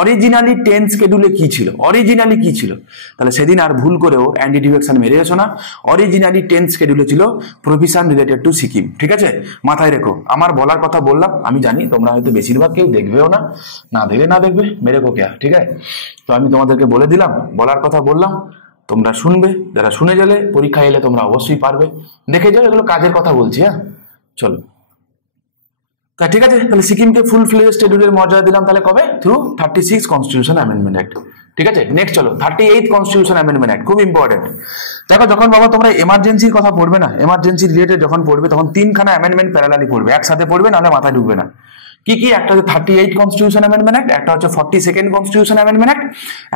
অরিজিনালি 10 শিডিউলে কি ছিল, অরিজিনালি কি ছিল, তাহলে সেদিন আর ভুল করেও অ্যান্টি ডিফেকশন মেরে এসো না। অরিজিনালি 10 শিডিউলে ছিল প্রভিশন রিলেটেড টু সিকিম। ঠিক আছে, মাথায় রেখো। আমার বলার কথা বললাম, আমি জানি তোমরা হয়তো বেশিরভাগ কেউ দেখবেও না, না দেখবে মেরে কো কেয়া। ঠিক আছে, তো আমি তোমাদেরকে বলে দিলাম, বলার কথা বললাম, তোমরা শুনবে, যারা শুনে গেলে পরীক্ষায় এলে তোমরা অবশ্যই পারবে। দেখে যাও, এগুলো কাজের কথা বলছি। হ্যাঁ চলো, তা ঠিক আছে, তাহলে সিকিমকে ফুল ফ্লেজ শিডিউলের মর্যাদা দিলাম, তাহলে কবে? Through 36 constitution amendment act. ঠিক আছে, নেক্সট চলো 38 কনস্টিটিউশন অ্যামেন্ডমেন্ট অ্যাক্ট, খুব ইম্পর্টেন্ট। দেখো যখন বাবা তোমরা এমার্জেন্সির কথা পড়বে না, এমার্জেন্সি রিলেটেড যখন পড়বে তখন 3খানা অ্যামেন্ডমেন্ট প্যারালালি পড়বে, একসাথে পড়বে, নাহলে মাথায় ঢুকবে না। কি কি? একটা হচ্ছে 38 কনস্টিটিউশন অ্যামেন্ডমেন্ট অ্যাক্ট, একটা হচ্ছে 42nd কনস্টিটিউশন অ্যামেন্ডমেন্ট অ্যাক্ট,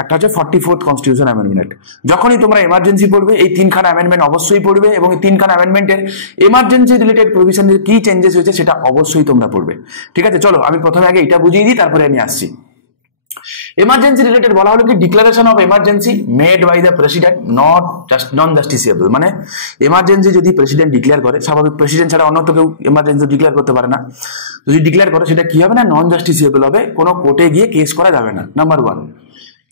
একটা হচ্ছে 44th কনস্টিটিউশন অ্যামেন্ডমেন্ট অ্যাক্ট। যখনই তোমরা এমার্জেন্সি পড়বে এই 3খানা অ্যামেন্ডমেন্ট অবশ্যই পড়বে, এবং এই 3খানা অ্যামেন্ডমেন্টের এমার্জেন্সি রিলেটেড প্রভিশনের কি চেঞ্জেস হয়েছে সেটা অবশ্যই তোমরা পড়বে। ঠিক আছে, চলো আমি প্রথমে আগে এটা বুঝিয়ে দিই, তারপরে আমি আসছি। এমার্জেন্সি রিলেটেড বলা হলো কি, declaration of emergency made by the president non justiciable. মানে এমার্জেন্সি যদি প্রেসিডেন্ট ডিক্লেয়ার করে, স্বাভাবিক প্রেসিডেন্ট ছাড়া অন্য তো কেউ এমার্জেন্সি ডিক্লেয়ার করতে পারে না, যদি ডিক্লেয়ার করে সেটা কি হবে না, নন জাস্টিসিয়েবল হবে, কোনো কোর্টে গিয়ে কেস করা যাবে না। নাম্বার 1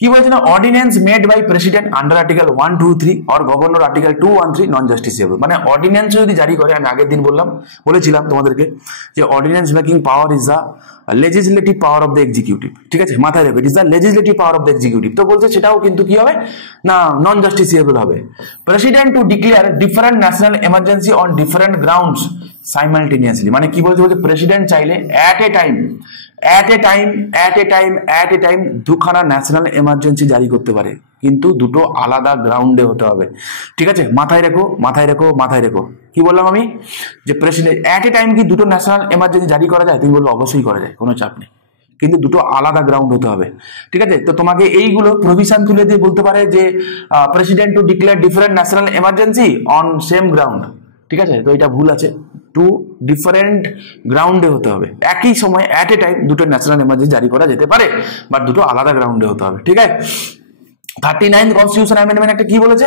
কি বলছে না, ordinance made by president under article 1, 2, 3 or governor article 213 non justiciable. মানে অর্ডিন্যান্স যদি জারি করে, আমি আগের দিন বলেছিলাম তোমাদেরকে যে ordinance making power is the legislative power of the executive. ঠিক আছে, মাথায় রেখো, it is the legislative power of the executive. তো বলছে সেটাও কিন্তু কি হবে না, নন জাস্টিসিয়েবল হবে। President two declare different national emergency on different grounds simultaneously. মানে কি বলছে, প্রেসিডেন্ট চাইলে অ্যাট এ টাইম দুখানা ন্যাশনাল এমার্জেন্সি জারি করতে পারে, কিন্তু দুটো আলাদা গ্রাউন্ডে হতে হবে। ঠিক আছে, মাথায় রেখো। কি বললাম আমি, যে প্রেসিডেন্ট অ্যাট এ টাইম কি দুটো ন্যাশনাল এমার্জেন্সি জারি করা যায়? তুমি বলবো অবশ্যই করা যায়, কোনো চাপ নেই, কিন্তু দুটো আলাদা গ্রাউন্ড হতে হবে। ঠিক আছে, তো তোমাকে এইগুলো প্রভিশন তুলে দিয়ে বলতে পারে যে president two declare different national emergency on same ground. ঠিক আছে, তো এটা ভুল আছে, টু ডিফারেন্ট গ্রাউন্ডে হতে হবে। একই সময় অ্যাট এ টাইম দুটো ন্যাশনাল এমার্জেন্সি জারি করা যেতে পারে, বাট দুটো আলাদা গ্রাউন্ডে হতে হবে। ঠিক আছে, 39 কনস্টিটিউশন অ্যামেন্ডমেন্ট একটা কি বলেছে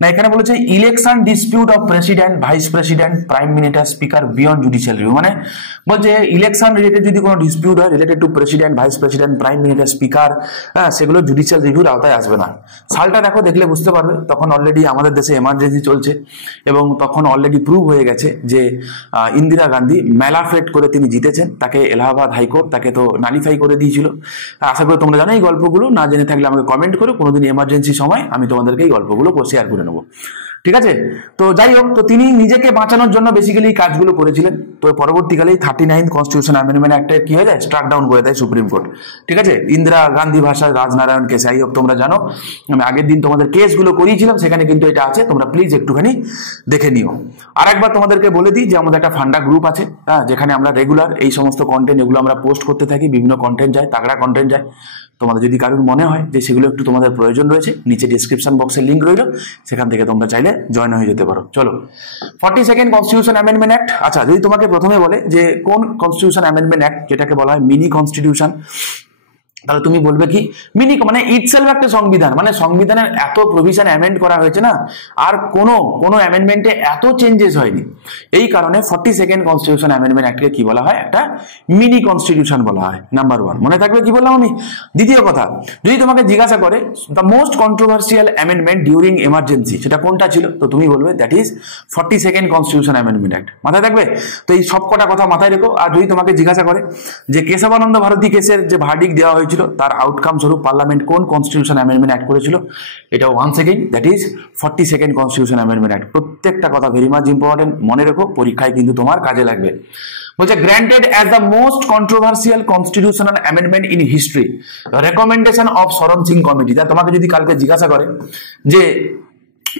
না, এখানে বলেছে election dispute of president, vice president, prime minister, speaker beyond judicial review. মানে বলছে ইলেকশন রিলেটেড যদি কোনো ডিসপিউট হয় related to president, vice president, prime minister, speaker, হ্যাঁ, সেগুলো জুডিশিয়াল রিভিউর আওতায় আসবে না। সালটা দেখো, দেখলে বুঝতে পারবে, তখন অলরেডি আমাদের দেশে এমার্জেন্সি চলছে, এবং তখন অলরেডি প্রুভ হয়ে গেছে যে ইন্দিরা গান্ধী ম্যালাফেট করে তিনি জিতেছেন, তাকে এলাহাবাদ হাইকোর্ট তাকে তো নালিফাই করে দিয়েছিল। আশা করি তোমরা জানো এই গল্পগুলো, না জেনে থাকলে আমাকে কমেন্ট করো, কোনোদিন এমার্জেন্সি সময় আমি তোমাদেরকে এই গল্পগুলো শেয়ার করে নেবো। ঠিক আছে, তো যাই হোক, তো তিনি নিজেকে বাঁচানোর জন্য বেসিক্যালি এই কাজগুলো করেছিলেন। তো পরবর্তীকালে 39 কনস্টিটিউশন অ্যামেন্ডমেন্ট অ্যাক্টে কি হয়ে যায়, স্ট্রাক ডাউন করে দেয় সুপ্রিম কোর্ট। ঠিক আছে, ইন্দিরা গান্ধী ভাষায় রাজনারায়ণ কেস, যাই হোক তোমরা জানো, আমি আগের দিন তোমাদের কেসগুলো করিয়েছিলাম, সেখানে কিন্তু এটা আছে, তোমরা প্লিজ একটুখানি দেখে নিও। আর একবার তোমাদেরকে বলে দিই যে আমাদের একটা ফান্ডা গ্রুপ আছে, হ্যাঁ, যেখানে আমরা রেগুলার এই সমস্ত কন্টেন্ট এগুলো আমরা পোস্ট করতে থাকি, বিভিন্ন কন্টেন্ট যায়, তাগড়া কন্টেন্ট যায়। তোমাদের যদি কারোর মনে হয় যে সেগুলো একটু তোমাদের প্রয়োজন রয়েছে, নিচে ডিসক্রিপশন বক্সের লিঙ্ক রইল, সেখান থেকে তোমরা চাইলে জয়েন হয়ে যেতে পারো। চলো, 42nd কনস্টিটিউশন অ্যামেন্ডমেন্ট অ্যাক্ট। আচ্ছা, যদি তোমাকে প্রথমে বলে যে কোন কনস্টিটিউশন অ্যামেন্ডমেন্ট অ্যাক্ট, যেটাকে বলা হয় মিনি কনস্টিটিউশন, তাহলে তুমি বলবে কি মিনি, মানে ইটসেলফ একটা সংবিধান, মানে সংবিধানের এত প্রভিশন অ্যামেন্ড করা হয়েছে না, আর কোনো অ্যামেন্ডমেন্টে এত চেঞ্জেস হয়নি। এই কারণে 42nd কনস্টিটিউশন অ্যামেন্ডমেন্ট অ্যাক্টকে কি বলা হয়, একটা মিনি কনস্টিটিউশন বলা হয়। নাম্বার 1 মনে থাকবে, কি বললাম আমি। দ্বিতীয় কথা, যদি তোমাকে জিজ্ঞাসা করে the most controversial amendment during emergency, সেটা কোনটা ছিল, তো তুমি বলবে that is 42nd constitution amendment act. মাথায় থাকবে, তো এই সব কটা কথা মাথায় রেখো। আর যদি তোমাকে জিজ্ঞাসা করে যে কেশবানন্দ ভারতী কেসের যে ভার্ডিক্ট দেওয়া হয়েছিল, তার আউটকাম স্বরূপ পার্লামেন্ট কোন কনস্টিটিউশন অ্যামেন্ডমেন্ট অ্যাক্ট করেছিল, এটাও once again that is 42nd constitution amendment act. প্রত্যেকটা কথা ভেরি মাচ ইম্পর্টেন্ট, মনে রেখো, পরীক্ষায় কিন্তু তোমার কাজে লাগবে। বলছে granted as the most controversial constitutional amendment in history, recommendation of শরণ সিং কমিটি। তোমাকে যদি কালকে জিজ্ঞাসা করে যে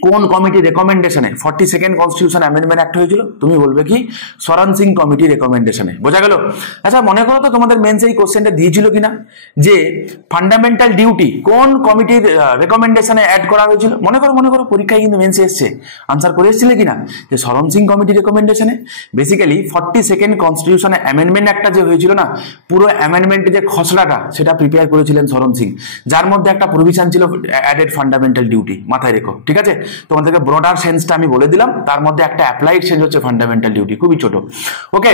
কোন কমিটির রেকমেন্ডেশনে 42nd কনস্টিটিউশন অ্যামেন্ডমেন্ট অ্যাক্ট হয়েছিল? তুমি বলবে কি সরণ সিং কমিটির রেকমেন্ডেশনে। বোঝা গেল? আচ্ছা মনে করো তো তোমাদের মেন্সে এই কোশ্চেনটা দিয়েছিল কিনা যে ফান্ডামেন্টাল ডিউটি কোন কমিটির রেকমেন্ডেশনে অ্যাড করা হয়েছিল? মনে করো পরীক্ষায় কিন্তু মেন্সে এসছে, আনসার করে এসেছিলে কিনা যে সরণ সিং কমিটির রেকমেন্ডেশনে। বেসিক্যালি 42nd কনস্টিটিউশন অ্যামেন্ডমেন্ট একটা যে হয়েছিল না, পুরো অ্যামেন্ডমেন্টের যে খসড়াটা সেটা প্রিপেয়ার করেছিলেন সরণ সিং, যার মধ্যে একটা প্রভিশন ছিল অ্যাডেড ফান্ডামেন্টাল ডিউটি। মাথায় রেখো, ঠিক আছে? তোমাদেরকে ব্রডার সেন্সটা আমি বলে দিলাম, তার মধ্যে একটা অ্যাপ্লাইড সেন্স হচ্ছে ফান্ডামেন্টাল ডিউটি, খুবই ছোট। ওকে,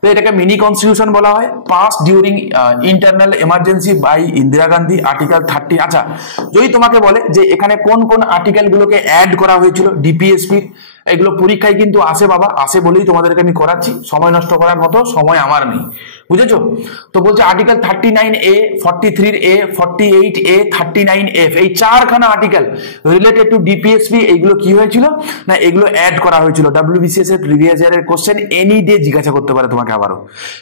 তো এটাকে মিনি কনস্টিটিউশন বলা হয়। Pass during internal emergency by Indira Gandhi, article 30। আচ্ছা যদি তোমাকে বলে যে এখানে কোন কোন আর্টিকেল গুলোকে অ্যাড করা হয়েছিল ডিপিএসপির, এগুলো পরীক্ষায় কিন্তু আসে বাবা, আসে বলেই তোমাদেরকে আমি করাচ্ছি, সময় নষ্ট করার মতো সময় আমার নেই, বুঝেছো? তো বলছে article 39A, 43A, 48A, 39F, এই চারখানা আর্টিকেল রিলেটেড টু ডিপিএসপি, এইগুলো কি হয়েছিল না, এগুলো অ্যাড করা হয়েছিল। WBCS এর প্রিভিয়াস ইয়ারের কোশ্চেন এনি ডে জিজ্ঞাসা করতে পারে তোমাকে আবারও।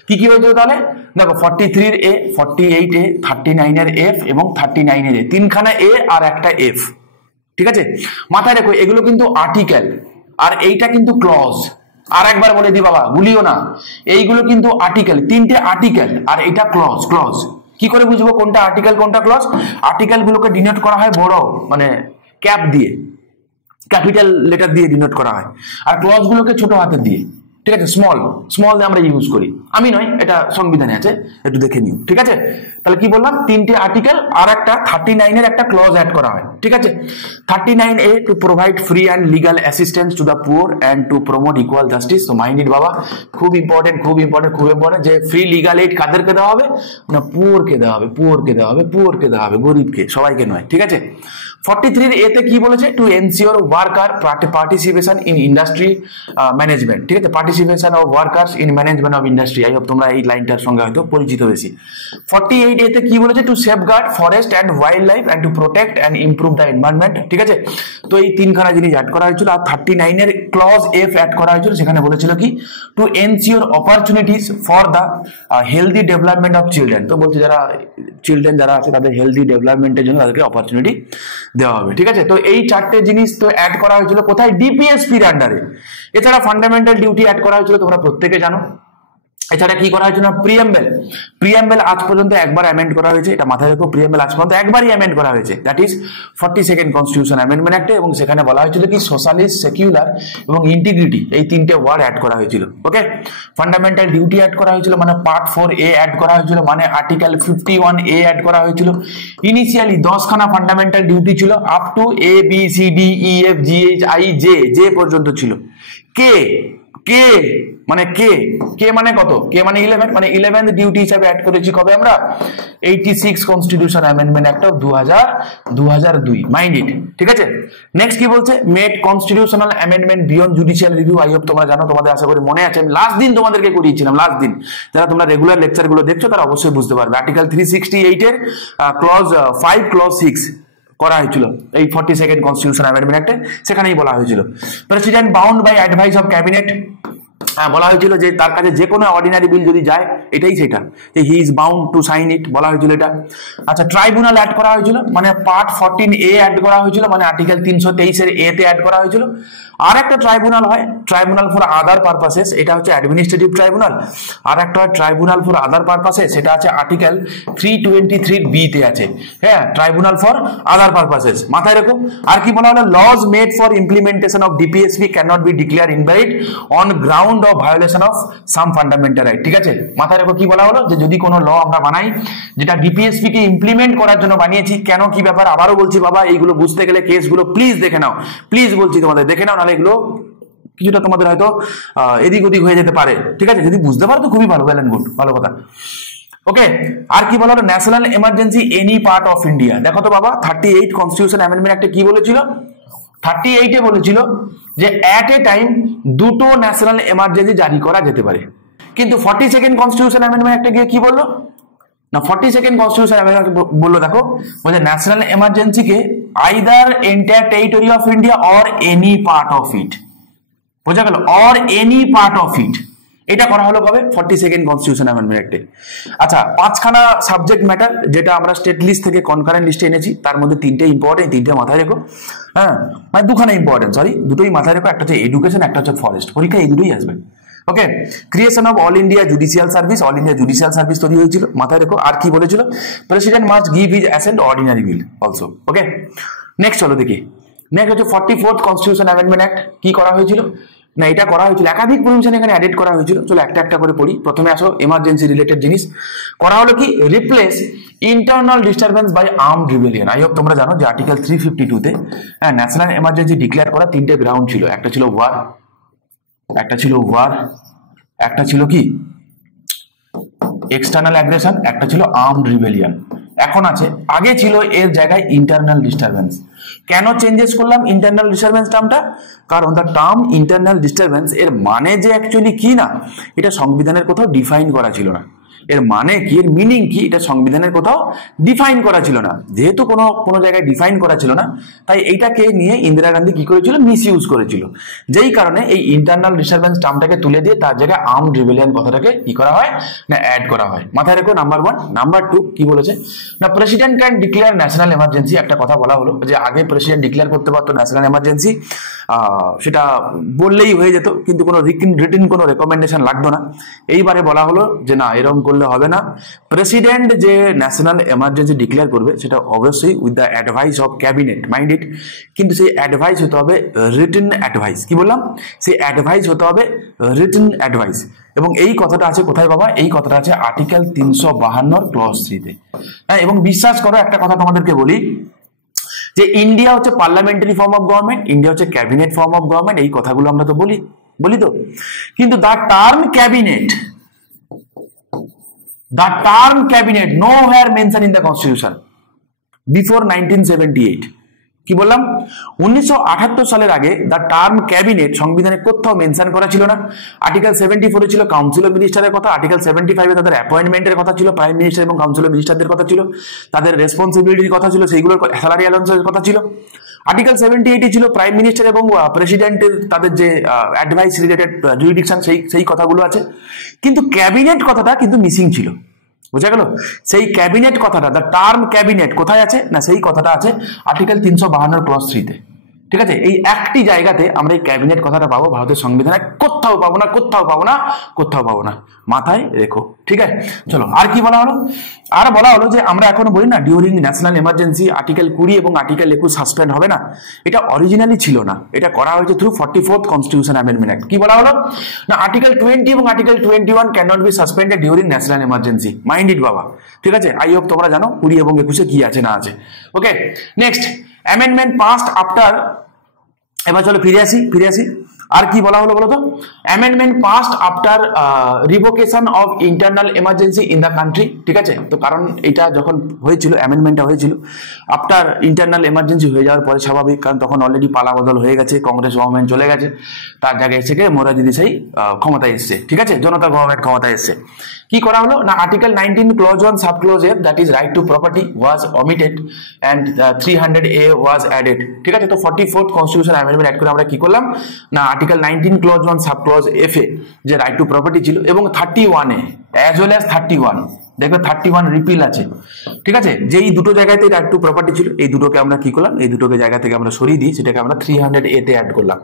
কি কি হয়েছিল তাহলে? দেখো 43A, 48A, 39 F এবং 39 A, তিনখানা এ আর একটা এফ, ঠিক আছে? মাথায় রেখো এগুলো কিন্তু আর্টিকেল আর এইটা কিন্তু ক্লজ। আর একবার বলে দি বাবা, ভুলিও না, এইগুলো কিন্তু আর্টিকেল, তিনটে আর্টিকেল আর এটা ক্লজ। ক্লজ কি করে বুঝবো কোনটা আর্টিকেল কোনটা ক্লজ? আর্টিকেল গুলোকে ডিনোট করা হয় বড় মানে ক্যাপ দিয়ে, ক্যাপিটাল লেটার দিয়ে ডিনোট করা হয়, আর ক্লজ গুলোকে ছোট হাতের দিয়ে, ঠিক আছে? স্মল স্মল দিয়ে আমরা ইউজ করি, আমি নয়, এটা সংবিধানে আছে, একটু দেখে নিও, ঠিক আছে? তাহলে কি বললাম, তিনটে আর্টিকেল আর একটা 39 এর একটা ক্লজ অ্যাড করা হয়, ঠিক আছে? 39A to provide free and legal assistance to the poor and to promote equal justice. তো মাইন্ড ইট বাবা, খুব ইম্পর্টেন্ট যে ফ্রি লিগাল এইড কাদেরকে দেওয়া হবে না, পুয়ারকে দেওয়া হবে, পুয়ারকে দেওয়া হবে, গরিবকে, সবাইকে নয়, ঠিক আছে? 43A তে কি বলেছে? To ensure worker participation in industry management, ঠিক আছে? Participation of workers in management of industry. I hope তোমরা এই লাইনটার সঙ্গে হয়তো পরিচিত বেশি। 48A তে কি বলেছে? To safeguard forest and wildlife and to protect and improve the environment, ঠিক আছে? তো এই তিনখানা জিনিস অ্যাড করা হয়েছিল। আর 39 এর ক্লজ এফ অ্যাড করা হয়েছিল, সেখানে বলেছিল কি to ensure opportunities for the healthy development of children. তো বলছে যারা চিলড্রেন যারা আছে তাদের হেলদি ডেভেলপমেন্টের জন্য তাদেরকে অপরচুনিটি দেওয়া হবে, ঠিক আছে? তো এই চারটে জিনিস তো অ্যাড করা হয়েছিল কোথায়? ডিপিএসপির আন্ডারে। এছাড়া ফান্ডামেন্টাল ডিউটি অ্যাড করা হয়েছিল, তোমরা প্রত্যেকে জানো। এছাড়া কি করা হয়েছিল না, প্রিয়াম্বেল আজ পর্যন্ত একবার অ্যামেন্ড করা হয়েছে, এটা মাথায় রেখো, প্রিয়াম্বেল আজ পর্যন্ত একবারই অ্যামেন্ড করা হয়েছে, that is 42nd constitution amendment অ্যাক্টে, এবং সেখানে বলা হয়েছিল কি সোশ্যালিস্ট, সেকুলার এবং ইন্টিগ্রিটি, এই তিনটে ওয়ার্ড অ্যাড করা হয়েছিল। ওকে, ফান্ডামেন্টাল ডিউটি অ্যাড করা হয়েছিল, মানে পার্ট 4A অ্যাড করা হয়েছিল, মানে আর্টিকেল 51A অ্যাড করা হয়েছিল। ইনিশিয়ালি 10খানা ফান্ডামেন্টাল ডিউটি ছিল, আপ টু ABCDEFGHIJ জে পর্যন্ত ছিল। কে মানে কে মানে কত? কে মানে 11, মানে 11th ডিউটি হিসাবে অ্যাড করেছি কবে আমরা? 86 constitution amendment act of 2002, mind it, ঠিক আছে? নেক্সট কি বলছে? Made constitutional amendment beyond judicial review. I hope তোমরা জানো, তোমাদের আশা করি মনে আছে, আমি লাস্ট দিন তোমাদেরকে করিয়েছিলাম, লাস্ট দিন যারা তোমরা রেগুলার লেকচার গুলো দেখছো তারা অবশ্যই বুঝতে পারবে। আর্টিকেল 368 এর ক্লজ 5 ক্লজ 6 করা হয়েছিল এই 42nd কনস্টিটিউশন অ্যামেন্ডমেন্ট অ্যাক্টে, সেখানেই বলা হয়েছিল president bound by advice of cabinet. বলা হয়েছিল যে তার কাছে যে কোনো অর্ডিনারি বিল যদি যায়, এটাই সেটা, যে he is bound to sign it, বলা হয়েছিল এটা। আচ্ছা, ট্রাইব্যুনাল অ্যাড করা হয়েছিল, মানে পার্ট 14A অ্যাড করা হয়েছিল, মানে আর্টিকেল 323 এর A তে অ্যাড করা হয়েছিল। আর একটা ট্রাইব্যুনাল হয়, ট্রাইব্যুনাল ফর আদার পারপাসেস, এটা হচ্ছে অ্যাডমিনিস্ট্রেটিভ ট্রাইব্যুনাল। আর একটা ট্রাইব্যুনাল ফর আদার পারপাসেস, সেটা আছে আর্টিকেল 323B তে আছে, হ্যাঁ, ট্রাইব্যুনাল ফর আদার পারপাসেস, মাথায় রেখো। আর কি বলা হলো? Laws made for implementation of DPSP can not be declare invalid on ground of violation of some fundamental right, ঠিক আছে? মাথায় রেখো কি বলা হলো, যে যদি কোনো ল আমরা বানাই যেটা ডিপিএসপি কে ইমপ্লিমেন্ট করার জন্য বানিয়েছি, কেন কি ব্যাপার, আবারও বলছি বাবা, এইগুলো বুঝতে গেলে কেসগুলো প্লিজ দেখে নাও, প্লিজ বলছি তোমাদের দেখে নাও, নাহলে এগুলো কিছুটা তোমাদের হয়তো এদিক ওদিক হয়ে যেতে পারে, ঠিক আছে? যদি বুঝতে পারো তো খুবই ভালো, ওয়েল এন্ড গুড, ভালো কথা। ওকে, আর কি বলা হলো? National emergency any part of India. দেখো তো বাবা, 38 কনস্টিটিউশন অ্যামেন্ডমেন্ট অ্যাক্টে কি বলেছিল? 38-এ বলেছিল যে অ্যাট এ টাইম দুটো ন্যাশনাল এমার্জেন্সি জারি করা যেতে পারে, কিন্তু 42nd কনস্টিটিউশন অ্যামেন্ডমেন্ট অ্যাক্টে গিয়ে কি বললো না, 42nd কনস্টিটিউশন অ্যামেন্ডমেন্ট বললো, দেখো বলছে ন্যাশনাল এমার্জেন্সিকে either entire territory of India or any part of it, বোঝা গেল? Or any part of it, এটা করা হলো কবে? 42nd constitution amendment অ্যাক্টে। আচ্ছা, 5খানা সাবজেক্ট ম্যাটার যেটা আমরা স্টেট লিস্ট থেকে কনকারেন্ট লিস্টে এনেছি, তার মধ্যে 3টে ইম্পর্টেন্ট, 3টে মাথায় রেখো। হ্যাঁ, মানে 2খানা ইম্পর্টেন্ট, সরি, দুটোই মাথায় রেখো। একটা হচ্ছে এডুকেশন, একটা হচ্ছে ফরেস্ট। পরীক্ষা এই দুটোই আসবে। Okay, creation of all India judicial service, all India judicial service তৈরি হয়েছিল, মাথায় রেখো। আর কি বলেছিল? President must give his assent ordinary bill also. Okay, next চলো দেখি। নেক্সট হচ্ছে 44th কনস্টিটিউশন অ্যামেন্ডমেন্ট অ্যাক্ট। কি করা হয়েছিল? না, এটা করা হয়েছিল, একাধিক প্রভিশন এখানে অ্যাডেড করা হয়েছিল। চলো একটা একটা করে পড়ি। প্রথমে আসো এমার্জেন্সি রিলেটেড জিনিস। করা হলো কি? Replace internal disturbance by armed rebellion. I hope তোমরা জানো যে আর্টিকেল 352 তে ন্যাশনাল এমার্জেন্সি ডিক্লেয়ার করা 3টে গ্রাউন্ড ছিল। একটা ছিল ওয়ার, একটা ছিল কি এক্সটার্নাল অ্যাগ্রেশন, একটা ছিল আর্মড রিবেলিয়ন। এখন আছে, আগে ছিল এর জায়গায় ইন্টারনাল ডিস্টারবেন্স। কেন চেঞ্জেস করলাম ইন্টারনাল ডিস্টারবেন্স টার্মটা? কারণ দ্য টার্ম ইন্টারনাল ডিস্টারবেন্স এর মানে যে অ্যাকচুয়ালি কি না, এটা সংবিধানের কোথাও ডিফাইন করা ছিল না। এর মানে কি, এর মিনিং কি, এটা সংবিধানের কোথাও ডিফাইন করা ছিল না। যেহেতু কোনো জায়গায় ডিফাইন করা ছিল না, তাই এইটাকে নিয়ে ইন্দিরা গান্ধী কি করেছিল? মিসইউজ করেছিল। যেই কারণে এই ইন্টারনাল ডিস্টারবেন্স টার্মটাকে তুলে দিয়ে তার জায়গায় আর্মড রিবেলিয়ন কথাটাকে কি করা হয়? না, অ্যাড করা হয়। মাথায় রেখো, নাম্বার 1। নাম্বার 2 কি বলেছে? না, president can declare national emergency. একটা কথা বলা হলো যে আগে প্রেসিডেন্ট ডিক্লেয়ার করতে পারতো ন্যাশনাল এমার্জেন্সি, সেটা বললেই হয়ে যেত, কিন্তু কোনো রিটিন কোনো রেকমেন্ডেশন লাগতো না। এইবারে বলা হলো যে না, এরকম করলে হবে না। প্রেসিডেন্ট যে ন্যাশনাল এমার্জেন্সি ডিক্লেয়ার করবে সেটা অবশ্যই with the advice of cabinet, mind it. কিন্তু সেই অ্যাডভাইস হতে হবে রিটেন অ্যাডভাইস। কি বললাম? সেই অ্যাডভাইস হতে হবে রিটেন অ্যাডভাইস। এবং এই কথাটা আছে কোথায় বাবা? এই কথাটা আছে আর্টিকেল 352 ক্লজ 3 তে। হ্যাঁ, এবং বিশ্বাস করো, একটা কথা তোমাদেরকে বলি যে ইন্ডিয়া হচ্ছে parliamentary form of government, India হচ্ছে ক্যাবিনেট ফর্ম অফ গভর্নমেন্ট। এই কথাগুলো আমরা তো বলি তো। কিন্তু the term cabinet nowhere mentioned in the constitution before 1978. কি বললাম? 1978 সালের আগে দ্য টার্ম ক্যাবিনেট সংবিধানে কোথাও মেনশন করা ছিল না। আর্টিকেল 74 ছিল কাউন্সিল অফ মিনিস্টারের কথা, আর্টিকেল 75 তাদের অ্যাপয়েন্টমেন্টের কথা ছিল, প্রাইম মিনিস্টার এবং কাউন্সিল অফ মিনিস্টারদের কথা ছিল, তাদের রেসপন্সিবিলিটির কথা ছিল, সেইগুলোর স্যালারি অ্যালাউন্সের কথা ছিল। আর্টিকেল 78 ছিল প্রাইম মিনিস্টার এবং প্রেসিডেন্টের তাদের যে অ্যাডভাইস রিলেটেড জুরিডিকশন, সেই কথাগুলো আছে। কিন্তু ক্যাবিনেট কথাটা কিন্তু মিসিং ছিল। বুঝা গেল? সেই ক্যাবিনেট কথাটা, দ্য টার্ম ক্যাবিনেট কোথায় আছে? না, সেই কথাটা আছে আর্টিকেল 352 ক্লজ 3 তে। ঠিক আছে, এই একটি জায়গাতে আমরা এই ক্যাবিনেট কথাটা পাবো, ভারতের সংবিধানে কোথাও পাবো না। মাথায় রেখো, ঠিক আছে? চলো, আর কি বলা হলো? আর বলা হলো যে আমরা এখনো বলি না ডিউরিং ন্যাশনাল এমার্জেন্সি আর্টিকেল 20 এবং আর্টিকেল 21 সাসপেন্ড হবে না। এটা অরিজিনালি ছিল না, এটা করা হয়েছে through 44th constitution amendment act. কি বলা হলো? না, আর্টিকেল 20 এবং article 21 can not B suspended during national emergency. Mind it বাবা, ঠিক আছে? আই হোপ তোমরা জানো 20 এবং 21 কি আছে না আছে। ওকে, নেক্সট, অ্যামেন্ডমেন্ট পাসড আফটার। এবার চলো ফিরে আসি। আর কি বলা হলো বলো তো? Amendment passed after revocation of internal emergency in the country. ঠিক আছে, তো কারণ এটা যখন হয়েছিল, অ্যামেন্ডমেন্টটা হয়েছিল আফটার ইন্টারনাল এমার্জেন্সি হয়ে যাওয়ার পরে, স্বাভাবিক, কারণ তখন অলরেডি পালা বদল হয়ে গেছে, কংগ্রেস গভর্নমেন্ট চলে গেছে, তার জায়গায় এসে মোরারজি দেশাই ক্ষমতায় এসছে। ঠিক আছে, জনতা গভর্নমেন্ট ক্ষমতায় এসছে। কি করা হলো? না, article 19 clause 1 sub clause F, that is right to property, was omitted and 300A was added। ঠিক আছে, তো 44th কনস্টিটিউশন অ্যামেন্ডমেন্ট অ্যাড করে আমরা কি করলাম? না, article 19 clause 1 sub clause F এ যে রাইট টু প্রপার্টি ছিল, এবং 31 এ অ্যাজ ওয়েল অ্যাজ 31, দেখবে 31 রিপিল আছে। ঠিক আছে, যে এই দুটো জায়গাতে রাইট টু প্রপার্টি ছিল, এই দুটোকে আমরা কি করলাম? এই দুটোকে জায়গা থেকে আমরা সরিয়ে দিই, সেটাকে আমরা 300A তে অ্যাড করলাম।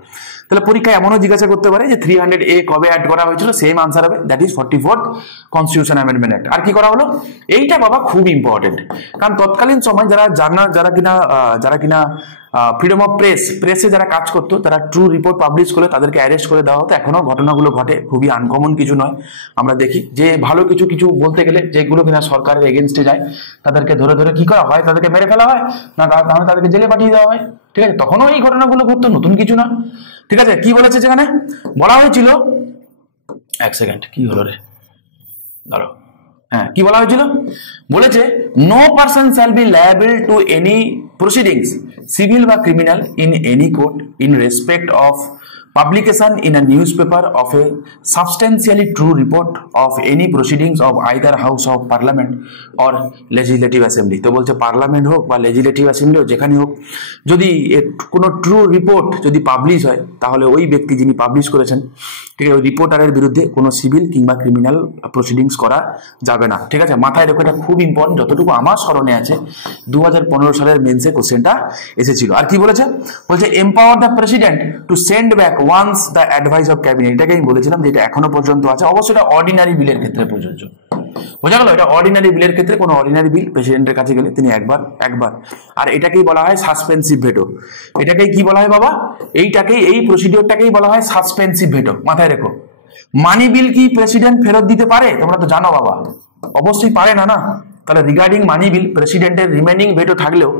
তাহলে পরীক্ষায় এমনও জিজ্ঞাসা করতে পারে যে 300A কবে অ্যাড করা হয়েছিল? সেম আনসার হবে, that is 44th constitution amendment act. আর কি করা হলো? এইটা বাবা খুব ইম্পর্টেন্ট, কারণ তৎকালীন সময় যারা কিনা ফ্রিডম অফ প্রেসে যারা কাজ করতো, তারা ট্রু রিপোর্ট পাবলিশ করে তাদেরকে অ্যারেস্ট করে দেওয়া হতো। এখনো ঘটনাগুলো ঘটে, খুবই আনকমন কিছু নয়। আমরা দেখি যে ভালো কিছু বলতে গেলে যেগুলো কিনা সরকারের এগেনস্টে যায়, তাদেরকে ধরে কি করা হয়? তাদেরকে মেরে ফেলা হয়, না তাহলে তাদেরকে জেলে পাঠিয়ে দেওয়া হয়। ঠিক আছে, তখনও এই ঘটনাগুলো ঘটতো, নতুন কিছু না। ঠিক আছে, কি বলেছে যেখানে বলা হয়েছিল, এক সেকেন্ড, কি হলো রে, ধরো, হ্যাঁ, কি বলা হয়েছিল? বলেছে no person shall be liable to any proceedings civil বা criminal in any court in respect of publication in a newspaper of a substantially true report of any proceedings of either house of parliament or legislative assembly। তো বলছে parliament হোক বা legislative assembly হোক যেখানে হোক, যদি কোনো ট্রু রিপোর্ট যদি পাবলিশ হয় তাহলে ওই ব্যক্তি যিনি পাবলিশ করেছেন, ঠিক আছে, ওই রিপোর্টারের বিরুদ্ধে কোনো সিভিল কিংবা ক্রিমিনাল প্রসিডিংস করা যাবে না। ঠিক আছে, মাথায় রেখে, এটা খুব ইম্পর্টেন্ট। যতটুকু আমার স্মরণে আছে 2015 সালের মেন্সে কোশ্চেনটা এসেছিল। আর কি বলেছে? বলছে empower the president to send back once the advice of cabinet. এটাকে আমি বলেছিলাম যে এটা এখনো পর্যন্ত আছে, অবশ্যই এটা অর্ডিনারি বিলের ক্ষেত্রে প্রযোজ্য। বোঝা গেল? এটা অর্ডিনারি বিলের ক্ষেত্রে কোনো অর্ডিনারি বিল প্রেসিডেন্টের কাছে গেলে তিনি একবার। আর এটাকেই বলা হয় সাসপেন্সিভ ভেটো। এটাকেই কি বলা হয় বাবা? এই প্রসিডিওরটাকেই বলা হয় সাসপেন্সিভ ভেটো। মাথায় রেখো। মানি বিল কি প্রেসিডেন্ট ফেরত দিতে পারে? তোমরা তো জানো বাবা, অবশ্যই পারে না। তাহলে রিগার্ডিং মানি বিল প্রেসিডেন্টের রিমেনিং ভেটো থাকলেও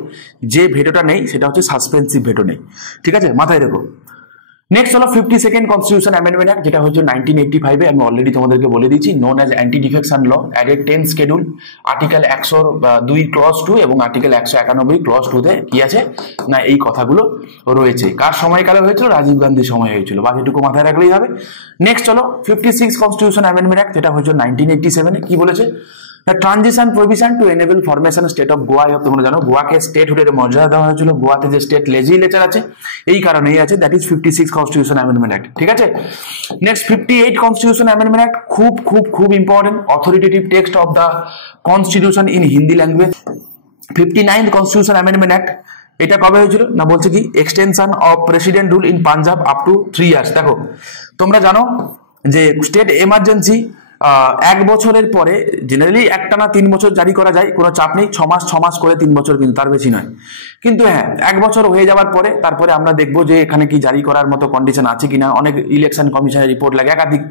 যে ভেটোটা নেই সেটা হচ্ছে সাসপেন্সিভ ভেটো নেই। ঠিক আছে, মাথায় রেখো। নেক্সট হলো 52nd কনস্টিটিউশন অ্যামেন্ডমেন্ট অ্যাক্ট, যেটা হচ্ছে 1985-এ। আমি অলরেডি তোমাদেরকে বলে দিচ্ছি, known as anti defection law, added 10 schedule, article 102 clause 2 এবং আর্টিকেল 191 ক্লজ 2-তে কি আছে না এই কথাগুলো রয়েছে। কার সময়কালে হয়েছিল? রাজীব গান্ধীর সময় হয়েছিল। বাকিটুকু মাথায় রাখলেই হবে। নেক্সট হলো 56 কনস্টিটিউশন অ্যামেন্ডমেন্ট অ্যাক্ট, যেটা হচ্ছে 1987-এ। কি বলেছে? The transition provision to enable formation state of Goa, তোমরা জানো গোয়াকে স্টেটহুডের মর্যাদা দেওয়া হয়েছিল। গোয়াতে যে স্টেট লেজিসলেচার আছে এই কারণেই আছে, that is 56 constitution amendment act. ঠিক আছে, নেক্সট 58 কনস্টিটিউশন অ্যামেন্ডমেন্ট অ্যাক্ট, খুব important, authoritative text of the constitution in Hindi language. 59th constitution amendment act, এটা কবে হয়েছিল না বলছে কি extension of president rule in Punjab up to 3 years. দেখো তোমরা জানো যে স্টেট এমার্জেন্সি 1 বছরের পরে জেনারেলি একটানা 3 বছর জারি করা যায়, কোনো চাপ নেই। 6 মাস করে 3 বছর, কিন্তু তার বেশি নয়। কিন্তু হ্যাঁ, 1 বছর হয়ে যাওয়ার পরে তারপরে আমরা দেখবো যে এখানে কি জারি করার মতো কন্ডিশন আছে কিনা। অনেক ইলেকশন কমিশনের রিপোর্ট লাগে, একাধিক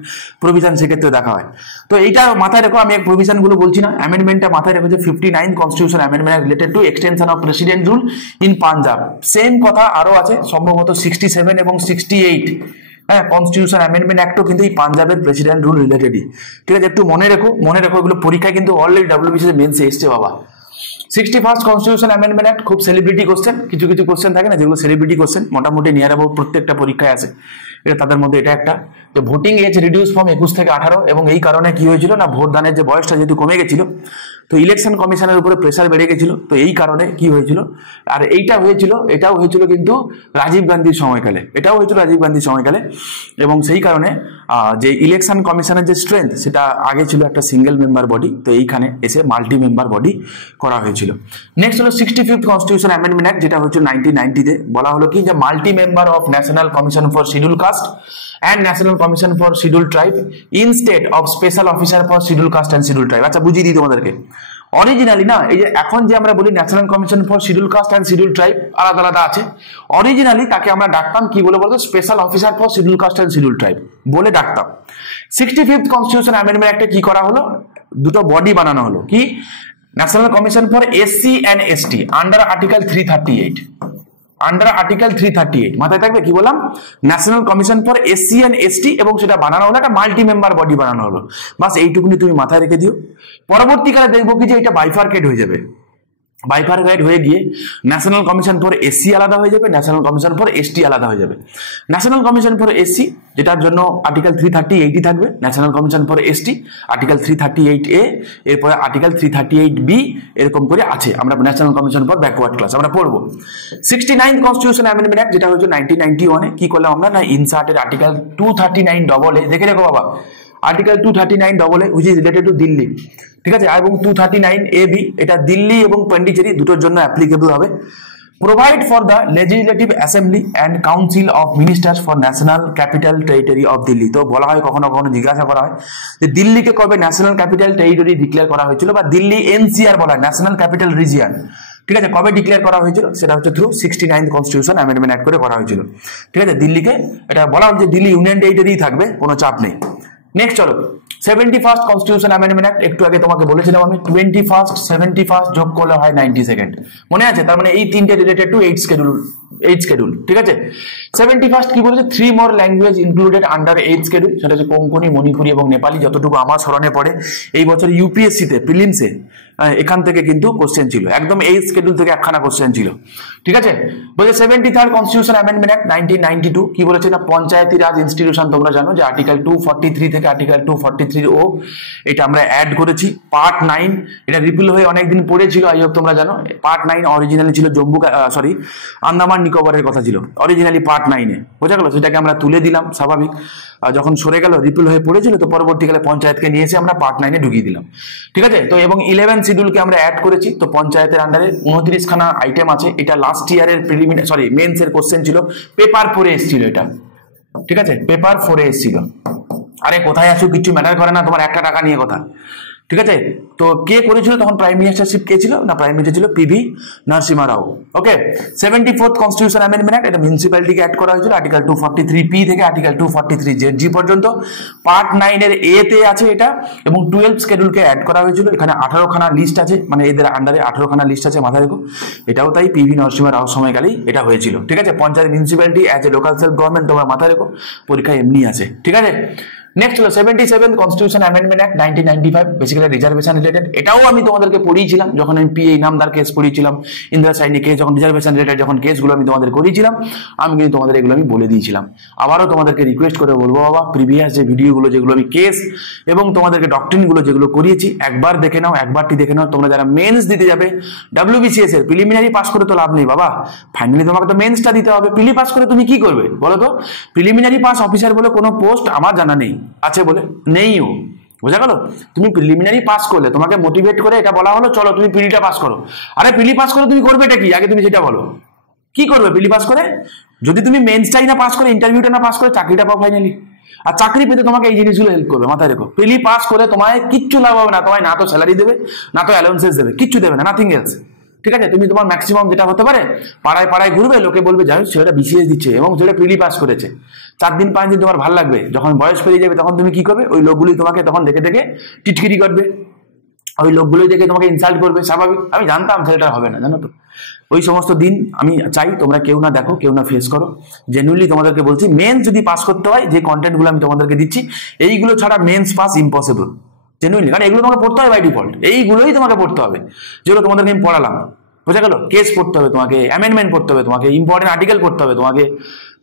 প্রভিশন সেক্ষেত্রে দেখা হয়। তো এইটা মাথায় রেখো। আমি এক প্রভিশন গুলো বলছি না, অ্যামেন্ডমেন্টটা মাথায় রেখো যে 59 constitution amendment related to extension of president rule in Punjab. Same কথা আরো আছে, সম্ভবত 67 এবং 68 কনস্টিটিউশন অ্যামেন্ডমেন্ট অ্যাক্টও কিন্তু এই পাঞ্জাবের প্রেসিডেন্ট রুল রিলেটেডই। ঠিক আছে, একটু মনে রেখো এগুলো পরীক্ষায় কিন্তু অলরেডি ডাব্লিউবিসিএস মেন্সে এসছে বাবা। 61st কনস্টিটিউশন অ্যামেন্ডমেন্ট অ্যাক্ট, খুব সেলিব্রিটি কোশ্চেন। কিছু কোশ্চেন থাকে না যেগুলো সেলিব্রিটি কোশ্চেন, মোটামুটি নিয়ার অ্যাবাউট প্রত্যেকটা পরীক্ষায় আছে। এটা তাদের মধ্যে এটা একটা, যে ভোটিং এজ রিডিউস ফ্রম 21 থেকে 18, এবং এই কারণে কি হয়েছিল না ভোটদানের যে বয়সটা যেহেতু কমে গেছিল, তো ইলেকশন কমিশনের উপরে প্রেসার বেড়ে গেছিল। তো এই কারণে কি হয়েছিল, আর এটাও হয়েছিল কিন্তু রাজীব গান্ধীর সময়কালে, এবং সেই কারণে যে ইলেকশন কমিশনের যে স্ট্রেংথ সেটা আগে ছিল একটা সিঙ্গেল মেম্বার বডি, তো এইখানে এসে মাল্টি মেম্বার বডি করা হয়েছিল। নেক্সট হলো 65th কনস্টিটিউশন অ্যামেন্ডমেন্ট অ্যাক্ট, যেটা হচ্ছে 1990-তে। বলা হলো কি যে multi member of national commission for scheduled caste and National Commission for Scheduled Tribe instead of Special Officer for Scheduled Caste and Scheduled Tribe। আচ্ছা বুঝিয়ে দিই তোমাদেরকে। অরিজিনালি না, এই যে এখন যে আমরা বলি national commission for scheduled caste and scheduled tribe আলাদা আছে, অরিজিনালি তাকে আমরা ডাকতাম কি বলে বলতো? Special officer for scheduled caste and scheduled tribe বলে ডাকতাম। 65th কনস্টিটিউশন অ্যামেন্ডমেন্ট অ্যাক্টে কি করা হলো? দুটো বডি বানানো হলো, কি national commission for SC and ST under article 338। মাথায় থাকবে কি বললাম? National commission for SC and ST, এবং সেটা বানানো হলো একটা মাল্টি মেম্বার বডি বানানো হলো। বাস এইটুকুনি তুমি মাথায় রেখে দিও। পরবর্তীকালে দেখবো কি যে এটা বাইফার্কেট হয়ে যাবে। বাইফার্কেট হয়ে গিয়ে ন্যাশনাল কমিশন ফর এসসি আলাদা হয়ে যাবে, ন্যাশনাল কমিশন ফর এসটি আলাদা হয়ে যাবে। ন্যাশনাল কমিশন ফর এসসি যেটার জন্য আর্টিকেল 338 থাকবে, national commission for ST article 338A, এরপরে আর্টিকেল 338B, এরকম করে আছে। আমরা national commission for backward class আমরা পড়বো। 69th কনস্টিটিউশন অ্যামেন্ডমেন্ট অ্যাক্ট, যেটা হচ্ছে 1991-এ। কি করলাম আমরা না ইনসার্টের আর্টিকেল 239AA, দেখে রেখো বাবা, article 239AA which is related to Delhi. ঠিক আছে, এবং 239AB এটা দিল্লি এবং পন্ডিচেরি দুটোর জন্য অ্যাপ্লিকেবল হবে। Provide for the legislative assembly and council of ministers for national capital territory of Delhi. তো বলা হয়, কখনো জিজ্ঞাসা করা হয় যে দিল্লিকে কবে ন্যাশনাল ক্যাপিটাল টেরিটরি ডিক্লেয়ার করা হয়েছিল, বা দিল্লি এনসিআর বলা হয়, ন্যাশনাল ক্যাপিটাল রিজিয়ন। ঠিক আছে, কবে ডিক্লেয়ার করা হয়েছিল? সেটা হচ্ছে through 69th constitution amendment act করে করা হয়েছিল। ঠিক আছে, দিল্লিকে এটা বলা হয় যে দিল্লি ইউনিয়ন টেরিটরি থাকবে, কোনো চাপ নেই। নেক্সট চলো 71st কনস্টিটিউশন অ্যামেন্ডমেন্ট অ্যাক্ট, একটু আগে তোমাকে বলেছিলাম আমি 21st 71st যোগ করলে হয় 92nd, মনে আছে? তার মানে এই তিনটে রিলেটেড টু 8 শিডিউল, ঠিক আছে? 71st কি বলেছে? 3 মোর ল্যাঙ্গুয়েজ ইনক্লুডেড আন্ডার 8 শিডিউল, সেটা হচ্ছে কোঙ্কনি, মণিপুরি এবং নেপালি, যতটুকু আমার স্মরণে পড়ে। এই বছর ইউপিএসসি তে প্রিলিমসে এখান থেকে কিন্তু কোশ্চেন ছিল, একদম 8 শিডিউল থেকে একখানা কোশ্চেন ছিল, ঠিক আছে? বলছে 73rd কনস্টিটিউশন অ্যামেন্ডমেন্ট অ্যাক্ট 1992 কি বলেছে না, পঞ্চায়েতি রাজ ইনস্টিটিউশন, তোমরা জানো যে আর্টিকেল 243 থেকে আর্টিকেল 243 ও এটা আমরা অ্যাড করেছি। পার্ট 9 এটা রিপিল হয়ে অনেকদিন পড়েছিল, আই হোপ তোমরা জানো। পার্ট 9 অরিজিনালি ছিল আন্দামান নিকোবরের কথা ছিল অরিজিনালি পার্ট 9-এ, বোঝা গেল? সেটাকে আমরা তুলে দিলাম, স্বাভাবিক। যখন সরে গেল, রিপিল হয়ে পড়েছিল, তো পরবর্তীকালে পঞ্চায়েতকে নিয়ে এসে আমরা পার্ট 9-এ ঢুকিয়ে দিলাম, ঠিক আছে? তো এবং 11 শিডিউলকে আমরা অ্যাড করেছি। তো পঞ্চায়েতের আন্ডারে 29 খানা আইটেম আছে। এটা লাস্ট ইয়ারের মেন্সের কোশ্চেন ছিল, পেপার 4-এ এসেছিল এটা, ঠিক আছে? পেপার 4-এ এসেছিল। আরে কোথায় আছো কিছু ম্যাটার করে না, তোমার একটা টাকা নিয়ে কথা, ঠিক আছে? তো কে করেছিল তখন? প্রাইম মিনিস্টারশিপ কে ছিল না? প্রাইম মিনিস্টার ছিল পিভি নরসিমহা রাও। ওকে, 74th কনস্টিটিউশন অ্যামেন্ডমেন্ট অ্যাক্ট, এটা মিউনিসিপ্যালিটিকে অ্যাড করা হয়েছিল আর্টিকেল 243 থেকে আর্টিকেল 243 জি পর্যন্ত। পার্ট 9-এর এ তে আছে এটা, এবং 12 শিডিউলকে অ্যাড করা হয়েছিল। এখানে 18 খানা লিস্ট আছে, মানে এদের আন্ডারে 18 খানা লিস্ট আছে, মাথায় রেখো। এটাও তাই পিভি নরসিমহা রাও সময়কালেই এটা হয়েছিল, ঠিক আছে? Panchayat municipality as a local self government, তোমরা মাথায় রেখো, পরীক্ষায় এমনি আছে, ঠিক আছে? নেক্সট হলো 77th constitution amendment act 1995, basically reservation related. এটাও আমি তোমাদেরকে পড়িয়েছিলাম যখন আমি পিএ ইনামদার কেস পড়িয়েছিলাম, ইন্দিরা সাইনি কেস, যখন রিজার্ভেশন রিলেটেড যখন কেসগুলো আমি তোমাদের করিয়েছিলাম, আমি কিন্তু তোমাদের এগুলো আমি বলে দিয়েছিলাম। আবারও তোমাদেরকে রিকোয়েস্ট করে বলবো, বাবা প্রিভিয়াস যে ভিডিওগুলো যেগুলো আমি কেস এবং তোমাদেরকে ডক্ট্রিনগুলো যেগুলো করিয়েছি, একবার দেখে নাও, একবারটি দেখে নাও। তোমরা যারা মেন্স দিতে যাবে WBCS এর, প্রিলিমিনারি পাস করে তো লাভ নেই বাবা, ফাইনালি তোমাকে তো মেন্সটা দিতে হবে। প্রিলি পাস করে তুমি কি করবে বলো তো? প্রিলিমিনারি পাস অফিসার বলে কোনো পোস্ট আমার জানা নেই, আছে বলে নেইও, বোঝা গেল? তুমি প্রিলিমিনারি পাস করলে তোমাকে মোটিভেট করে এটা বলা হলো, চলো তুমি প্রিলিটা পাস করো। আরে প্রিলি পাস করে তুমি করবে এটা কি, আগে তুমি সেটা বলো, কি করবে প্রিলি পাস করে? যদি তুমি মেন্সটাই না পাস করে, ইন্টারভিউটা না পাস করে, চাকরিটা পাও ফাইনালি। আর চাকরি পেতে তোমাকে এই জিনিসগুলো হেল্প করবে, মাথায় রেখো। প্রিলি পাস করে তোমায় কিচ্ছু লাভ হবে না, তোমায় না তো স্যালারি দেবে, না তো অ্যালাউন্সেস দেবে, কিচ্ছু দেবে না, নাথিং এলস, ঠিক আছে? তুমি তোমার ম্যাক্সিমাম যেটা হতে পারে, পাড়ায় পাড়ায় ঘুরবে, লোকে বলবে যাই ছেলেটা বিসিএস দিচ্ছে এবং ছেলে প্রিলি পাস করেছে। 4 দিন 5 দিন তোমার ভালো লাগবে, যখন বয়স পেরিয়ে যাবে তখন তুমি কি করবে? ওই লোকগুলি তোমাকে তখন দেখে দেখে টিটকিরি করবে, ওই লোকগুলোই দেখে তোমাকে ইনসাল্ট করবে, স্বাভাবিক। আমি জানতাম ছেলেটা হবে না, জানো তো? ওই সমস্ত দিন আমি চাই তোমরা কেউ না দেখো, কেউ না ফেস করো। জেনুইনলি তোমাদেরকে বলছি, মেন্স যদি পাস করতে হয়, যে কন্টেন্টগুলো আমি তোমাদেরকে দিচ্ছি, এইগুলো ছাড়া মেন্স পাস ইম্পসিবল, জেনুইনলি। কারণ এগুলো তোমাকে পড়তে হবে বাই ডিফল্ট, এইগুলোই তোমাকে পড়তে হবে যেগুলো তোমাদেরকে আমি পড়ালাম, বোঝা গেল? কেস পড়তে হবে তোমাকে, অ্যামেন্ডমেন্ট পড়তে হবে তোমাকে, ইম্পর্টেন্ট আর্টিকেল পড়তে হবে তোমাকে,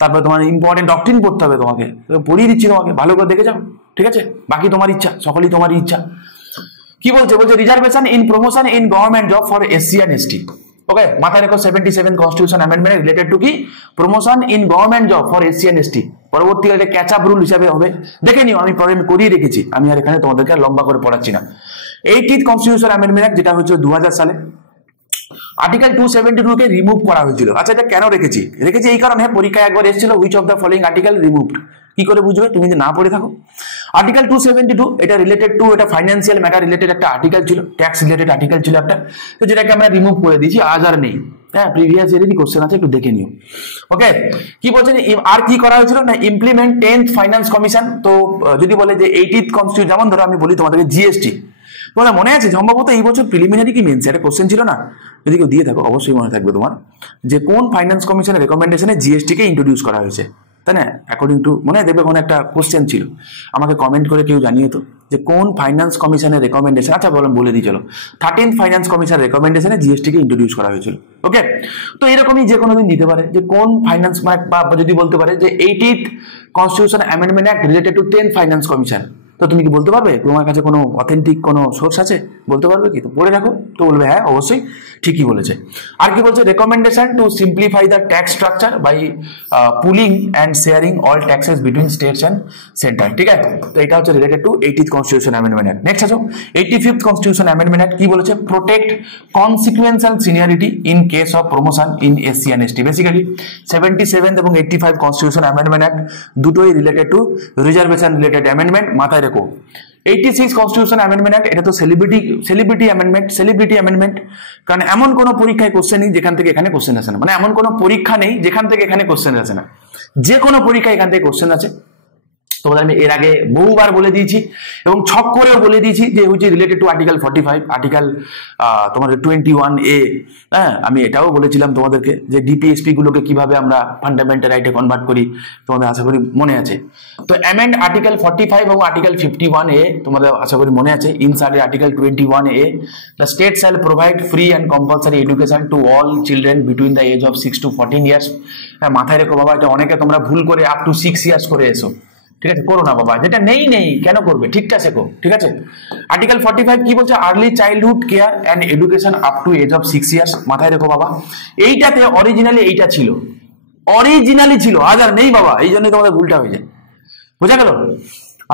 তারপরে তোমার ইম্পর্টেন্ট ডক্ট্রিন পড়তে হবে তোমাকে, পড়িয়ে দিচ্ছি তোমাকে, ভালো করে দেখে যাও, ঠিক আছে? বাকি তোমার ইচ্ছা, সকলেই তোমার ইচ্ছা। কি বলছে? বলছে reservation in promotion in government job for SC and ST। ওকে, মাথায় রেখো 77 কনস্টিটিউশন অ্যামেন্ডমেন্ট রিলেটেড টু কি? Promotion in government job for SC and ST। পরবর্তীকালে ক্যাচ আপ রুল হিসাবে হবে, দেখে নিও, আমি প্রবলেম করিয়ে রেখেছি, আমি আর এখানে তোমাদেরকে লম্বা করে পড়াচ্ছি না। 80th কনস্টিটিউশন অ্যামেন্ডমেন্ট অ্যাক্ট, যেটা হচ্ছে 2000 সালে, আর্টিকেল 272 কে রিমুভ করা হয়েছিল। আচ্ছা, এটা কেন রেখেছি? এই কারণে, পরীক্ষায় একবার এসেছিল, which of the following article removed. কি করে বুঝবে তুমি যদি না পড়ে থাকো? আর্টিকেল 272 এটা রিলেটেড টু, এটা ফাইন্যান্সিয়াল ম্যাটার রিলেটেড একটা আর্টিকেল ছিল, ট্যাক্স রিলেটেড আর্টিকেল ছিল একটা, তো যেটাকে আমরা রিমুভ করে দিয়েছি, আজ আর নেই। হ্যাঁ, প্রিভিয়াস ইয়ারেরই কোশ্চেন আছে, একটু দেখে নিও। ওকে, কি বলছেন? আর কি করা হয়েছিল না, ইমপ্লিমেন্ট 10th ফাইন্যান্স কমিশন। তো যদি বলে যে 80th কনস্টিটিউশন, যেমন ধরো আমি বলি তোমাদেরকে জিএসটি, তোমাদের মনে আছে সম্ভবত এই বছর প্রিলিমিনারি কি মেন্স একটা কোশ্চেন ছিল না? যদি কেউ দিয়ে থাকো অবশ্যই মনে থাকবে তোমার, যে কোন ফাইন্যান্স কমিশনের রেকমেন্ডেশনে জিএসটি কে ইন্ট্রোডিউস করা হয়েছে, তাই না? অ্যাকর্ডিং টু, মনে দেখবে কোনো একটা কোশ্চেন ছিল, আমাকে কমেন্ট করে কেউ জানিয়ে তো যে কোন ফাইন্যান্স কমিশনের রেকমেন্ডেশন। আচ্ছা বলে দিই, চলো, 13th ফাইন্যান্স কমিশনের রেকমেন্ডেশনে জিএসটি কে ইন্ট্রোডিউস করা হয়েছিল। ওকে, তো এরকমই যে কোনো দিন দিতে পারে যে কোন ফাইন্যান্স, বা যদি বলতে পারে যে 80th constitution amendment act related two 10th finance commission. তো তুমি কি বলতে পারবে? তোমার কাছে কোনো অথেন্টিক কোনো সোর্স আছে? বলতে পারবে কি? তো পড়ে রাখো, তো বলবে হ্যাঁ অবশ্যই ঠিকই বলেছে। আর কি বলছে? Recommendation to simplify the tax structure by pooling and sharing all taxes between states and centre, ঠিক আছে? তো এটা হচ্ছে related to 80th constitution amendment act. Next আসো 85th কনস্টিটিউশন অ্যামেন্ডমেন্ট অ্যাক্ট। কি বলেছে? Protect consequential seniority in case of promotion in SC and ST। Basically 77 এবং 85 constitution amendment act দুটোই related to reservation related amendment, মাথায় রেখো। 86 constitution amendment act, এটা তো celebrity amendment, কারণ এমন কোনো পরীক্ষায় কোশ্চেন নেই যেখান থেকে এখানে কোশ্চেন আসে না, মানে এমন কোনো পরীক্ষা নেই যেখান থেকে এখানে কোশ্চেন আসে না, যে কোনো পরীক্ষায় এখান থেকে কোশ্চেন আছে। তোমাদের আমি এর আগে বহুবার বলে দিয়েছি এবং ছক করেও বলে দিয়েছি যে হচ্ছে রিলেটেড টু আর্টিকেল 45, আর্টিকেল তোমাদের 21A। হ্যাঁ, আমি এটাও বলেছিলাম তোমাদেরকে যে ডিপিএসপি গুলোকে কিভাবে আমরা ফান্ডামেন্টাল রাইটে কনভার্ট করি, তোমাদের আশা করি মনে আছে। তো অ্যামেন্ড আর্টিকেল 45 এবং আর্টিকেল 51A তোমাদের আশা করি মনে আছে। Insert article 21A, the state shall provide free and compulsory education to all children between the age of 6 to 14 years. হ্যাঁ, মাথায় রেখো বাবা, এটা অনেকে তোমরা ভুল করে আপ টু 6 ইয়ার্স করে এসো, ঠিক আছে? করো না বাবা, যেটা নেই কেন করবে, ঠিকটা শেখো, ঠিক আছে? আর্টিকেল 45 কি বলছে? Early childhood care and education up to age of 6 years. মাথায় রেখো বাবা, এইটাতে অরিজিনালি এইটা ছিল, অরিজিনালি ছিল, আজ আর নেই বাবা, এই জন্যই তোমাদের ভুলটা হয়ে যায়। বোঝা গেল?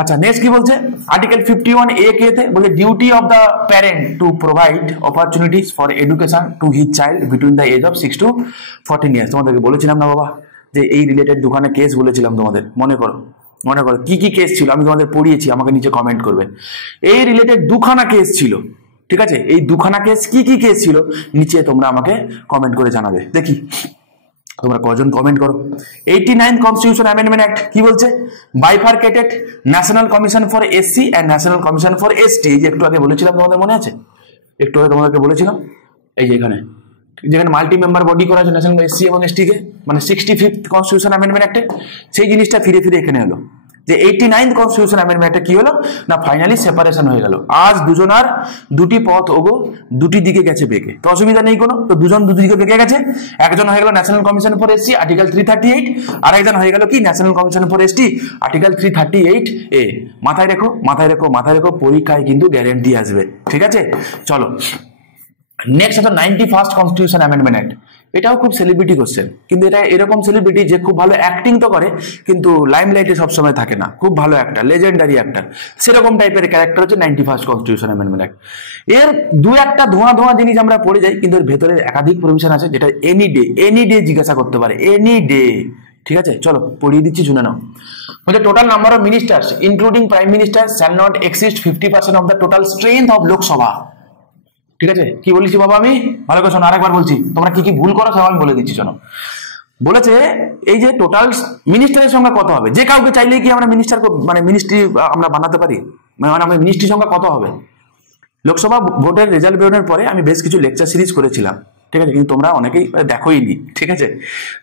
আচ্ছা, নেক্সট কি বলছে? আর্টিকেল 51A কে তে বলে duty of the parent to provide opportunities for education to his child between the age of 6 to 14 years. তোমাদেরকে বলেছিলাম না বাবা যে এই রিলেটেড দুখানে কেস বলেছিলাম তোমাদের, মনে করো কি কি কেস ছিল আমি তোমাদের পড়িয়েছি, আমাকে নিচে কমেন্ট করবে। এই রিলেটেড দুখানা কেস ছিল, ঠিক আছে? এই দুখানা কেস কি কি কেস ছিল নিচে তোমরা আমাকে কমেন্ট করে জানাবে। দেখি তোমরা কজন কমেন্ট করো। 89 কনস্টিটিউশন অ্যামেন্ডমেন্ট অ্যাক্ট কি বলছে? Bifurcated national commission for SC and national commission for ST. এই যে একটু আগে বলেছিলাম তোমাদের মনে আছে, একটু আগে তোমাদেরকে বলেছিলাম, এই যে এখানে যেখানে মাল্টি মেম্বার বডি করা আছে ন্যাশনাল এসসি এবং এসটি কে, মানে 65th কনস্টিটিউশন অ্যামেন্ডমেন্ট অ্যাক্টে, সেই জিনিসটা ফিরে ফিরে এখানে হলো যে 89th কনস্টিটিউশন অ্যামেন্ডমেন্ট অ্যাক্টে কি হলো না, ফাইনালি সেপারেশন হয়ে গেল। আজ দুজনার দুটি পথ ওগো, দুটি দিকে গেছে বেঁকে, তো অসুবিধা নেই কোনো। তো দুজন দুটি দিকে বেঁকে গেছে, একজন হয়ে গেল national commission for SC article 338, আর একজন হয়ে গেল কি national commission for ST article 338A। মাথায় রেখো, মাথায় রেখো, মাথায় রেখো, পরীক্ষায় কিন্তু গ্যারেন্টি আসবে, ঠিক আছে? চলো নেক্সট হচ্ছে 91st কনস্টিটিউশন অ্যামেন্ডমেন্ট অ্যাক্ট। এটাও খুব সেলিব্রিটি কোশ্চেন, কিন্তু এটা এরকম সেলিব্রিটি যে খুব ভালো অ্যাক্টিং তো করে কিন্তু লাইমলাইটে সবসময় থাকে না, খুব ভালো অ্যাক্টর, লেজেন্ডারি অ্যাক্টর, সেরকম টাইপের ক্যারেক্টার হচ্ছে 91st কনস্টিটিউশন অ্যামেন্ডমেন্ট অ্যাক্ট। এর দু একটা ধোঁয়া জিনিস আমরা পড়ে যাই, কিন্তু এর ভেতরে একাধিক প্রভিশন আছে যেটা এনি ডে জিজ্ঞাসা করতে পারে, এনি ডে, ঠিক আছে? চলো পড়িয়ে দিচ্ছি, শুনে নাও। বলছে total number of ministers including prime minister shall not exist 50% of the total strength of Lok Sabha. ঠিক আছে? কি বলেছি বাবা আমি? ভালো করে শোনো, আরেকবার বলছি, তোমরা কি কি ভুল করো সব আমি বলে দিচ্ছি, শোনো। বলেছে এই যে টোটাল মিনিস্টারের সংখ্যা কত হবে, যে কাউকে চাইলেই কি আমরা মিনিস্টার মানে মিনিস্ট্রি আমরা বানাতে পারি, মানে আমরা মিনিস্ট্রি সংখ্যা কত হবে? লোকসভা ভোটের রেজাল্ট বেরোনোর পরে আমি বেশ কিছু লেকচার সিরিজ করেছিলাম, ঠিক আছে? কিন্তু তোমরা অনেকেই দেখোইনি, ঠিক আছে?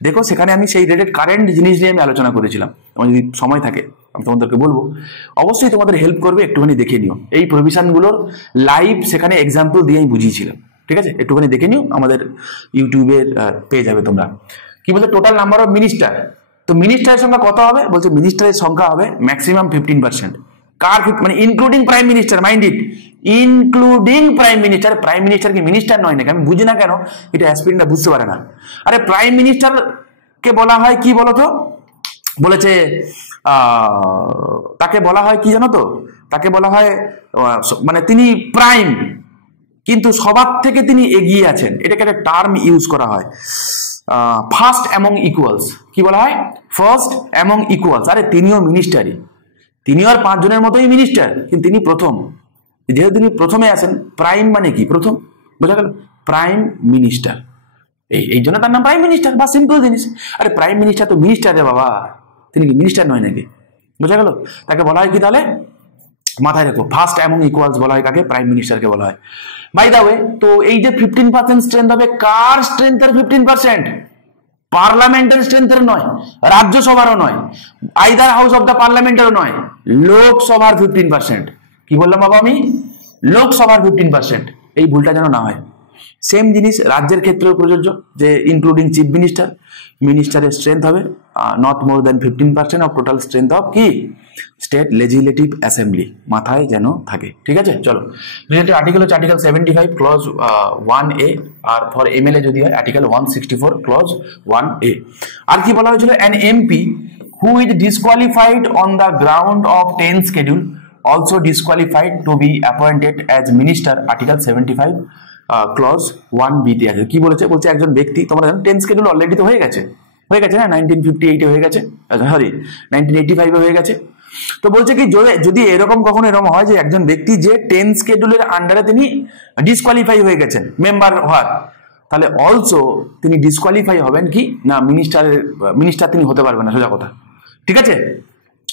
দেখো, সেখানে আমি সেই রিলেটেড কারেন্ট জিনিস নিয়ে আমি আলোচনা করেছিলাম। আমার যদি সময় থাকে আমি তোমাদেরকে বলবো, অবশ্যই তোমাদের হেল্প করবে, একটুখানি দেখে নিও। এই প্রভিশনগুলোর লাইভ সেখানে এক্সাম্পল দিয়ে আমি বুঝিয়েছিলাম, ঠিক আছে? একটুখানি দেখে নিও, আমাদের ইউটিউবে পেয়ে যাবে তোমরা। কি বলছে? টোটাল নাম্বার অফ মিনিস্টার, তো মিনিস্টারের সংখ্যা কত হবে? বলছে মিনিস্টারের সংখ্যা হবে ম্যাক্সিমাম 15%। কার? মানে including prime minister, mind it, including prime minister. Prime minister কি মিনিস্টার নয় নাকি? আমি বুঝি না কেন এটা অ্যাসপিরেন্টরা বুঝতে পারে না। আরে প্রাইম মিনিস্টার কে বলা হয় কি বলতো? বলেছে তাকে বলা হয় কি জানো তো? তাকে বলা হয় মানে তিনি প্রাইম কিন্তু সবার থেকে তিনি এগিয়ে আছেন, এটাকে একটা টার্ম ইউজ করা হয়, ফার্স্ট অ্যামং ইকুয়ালস। কি বলা হয়? First among equals. আরে তিনিও মিনিস্টারই, তিনিও আর 5 জনের মতোই মিনিস্টার, কিন্তু তিনি প্রথম, যেহেতু তিনি প্রথমে আছেন। প্রাইম মানে কি? প্রথম, বোঝা গেল? প্রাইম মিনিস্টার, এই জন্য তার নাম প্রাইম মিনিস্টার, বা সিম্পল জিনিস। আরে প্রাইম মিনিস্টার তো মিনিস্টার রে বাবা, তিনি কি মিনিস্টার নয় নাকি? বোঝা গেল? তাকে বলা হয় কি তাহলে? মাথায় রেখো, ফার্স্ট অ্যামং ইকুয়ালস বলা হয় কাকে? প্রাইম মিনিস্টারকে বলা হয়। বাই দা ওয়ে, তো এই যে 15% স্ট্রেংথ হবে, কার স্ট্রেংথের 15%? পার্লামেন্টের স্ট্রেংথের নয়, রাজ্যসভারও নয়, আইদার হাউস অফ দ্য পার্লামেন্টেরও নয়, লোকসভার 15%। কি বললাম বাবা আমি? লোকসভার 15%। এই ভুলটা যেন না হয়। সেম জিনিস রাজ্যের ক্ষেত্রেও প্রযোজ্য, যে ইনক্লুডিং চিফ মিনিস্টার, মিনিস্টারের স্ট্রেংথ হবে not more than 15% of total strength of কি স্টেট লেজিসলেটিভ অ্যাসেম্বলি। মাথায় যেন থাকে, ঠিক আছে? চলো, রিলেটেড আর্টিকেল হচ্ছে আর্টিকেল 75 ক্লজ 1A, আর ফর এমএলএ যদি হয় আর্টিকেল 164 ক্লজ 1A। আর কি বলা হয়েছিল? An MP who is disqualified on the ground of 10 schedule also disqualified to be appointed as minister, article 75 clause 1B তে আছে। কি বলেছে? বলছে একজন ব্যক্তি, তোমরা জানো 10 schedule অলরেডি তো হয়ে গেছে না, 1958 হয়ে গেছে, সরি 1985 হয়ে গেছে। তো বলছে কি যদি এরকম কখনো এরকম হয় যে একজন ব্যক্তি যে 10 schedule এর আন্ডারে তিনি ডিসকোয়ালিফাই হয়ে গেছেন মেম্বার হওয়ার, তাহলে অলসো তিনি ডিসকোয়ালিফাই হবেন কি না, মিনিস্টার তিনি হতে পারবেন না, সোজা কথা, ঠিক আছে?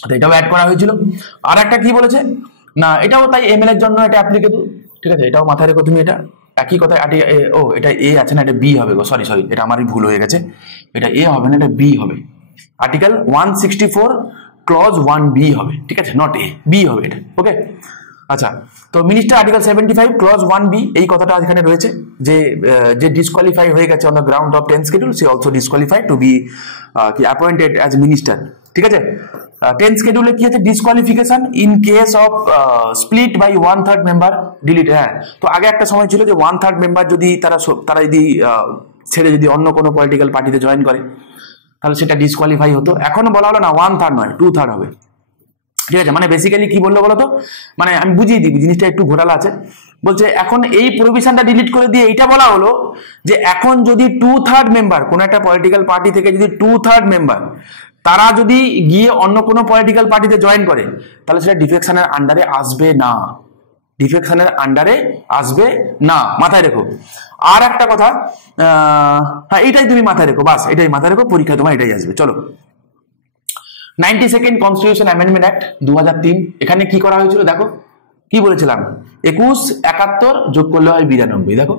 তো এটাও অ্যাড করা হয়েছিল। আর একটা কি বলেছে না, এটাও তাই এমএল এর জন্য এটা অ্যাপ্লিকেবল, ঠিক আছে, এটাও মাথায় রেখো তুমি। এটা একই কথা, ও এটা এ আছে না, এটা বি হবে গো, সরি সরি, এটা আমারই ভুল হয়ে গেছে, এটা এ হবে না, এটা বি হবে। আর্টিকেল 164 ক্লজ 1B হবে, ঠিক আছে, নট এ, বি হবে এটা, ওকে। আচ্ছা, তো মিনিস্টার আর্টিকেল 75 ক্লজ 1B, এই কথাটা এখানে রয়েছে যে যে ডিসকোয়ালিফাই হয়ে গেছে on the ground of 10 schedule, সে অলসো ডিসকোয়ালিফাইড টু বি কি অ্যাপয়েন্টেড অ্যাজ মিনিস্টার, ঠিক আছে। 10 শিডিউলে কি আছে, disqualification in case of split by 1/3 member delete. হ্যাঁ, তো আগে একটা সময় ছিল যে 1/3 মেম্বার যদি তারা যদি ছেড়ে যদি অন্য কোনো পলিটিক্যাল পার্টিতে জয়েন করে তাহলে সেটা ডিসকোয়ালিফাই হতো। এখন বলা হলো না 1/3 নয় 2/3 হবে, ঠিক আছে। মানে বেসিক্যালি কি বললো বলতো, মানে আমি বুঝিয়ে দিই, জিনিসটা একটু ঘোরালা আছে। বলছে এখন এই প্রভিশনটা ডিলিট করে দিয়ে এইটা বলা হলো যে এখন যদি 2/3 মেম্বার কোন একটা পলিটিক্যাল পার্টি থেকে যদি 2/3 মেম্বার তারা যদি গিয়ে অন্য কোনো পলিটিক্যাল পার্টিতে জয়েন করে তাহলে সেটা ডিফেকশনের আন্ডারে আসবে না, ডিফেকশনের আন্ডারে আসবে না, মাথায় রেখো। আর একটা কথা, হ্যাঁ এইটাই তুমি মাথায় রেখো, বাস এটাই মাথায় রেখো, পরীক্ষা তোমার এটাই আসবে। চলো, 92nd কনস্টিটিউশন অ্যামেন্ডমেন্ট অ্যাক্ট 2003, এখানে কি করা হয়েছিল দেখো, কি বলেছিলাম, 21, 71 যোগ করলে হয় 92, দেখো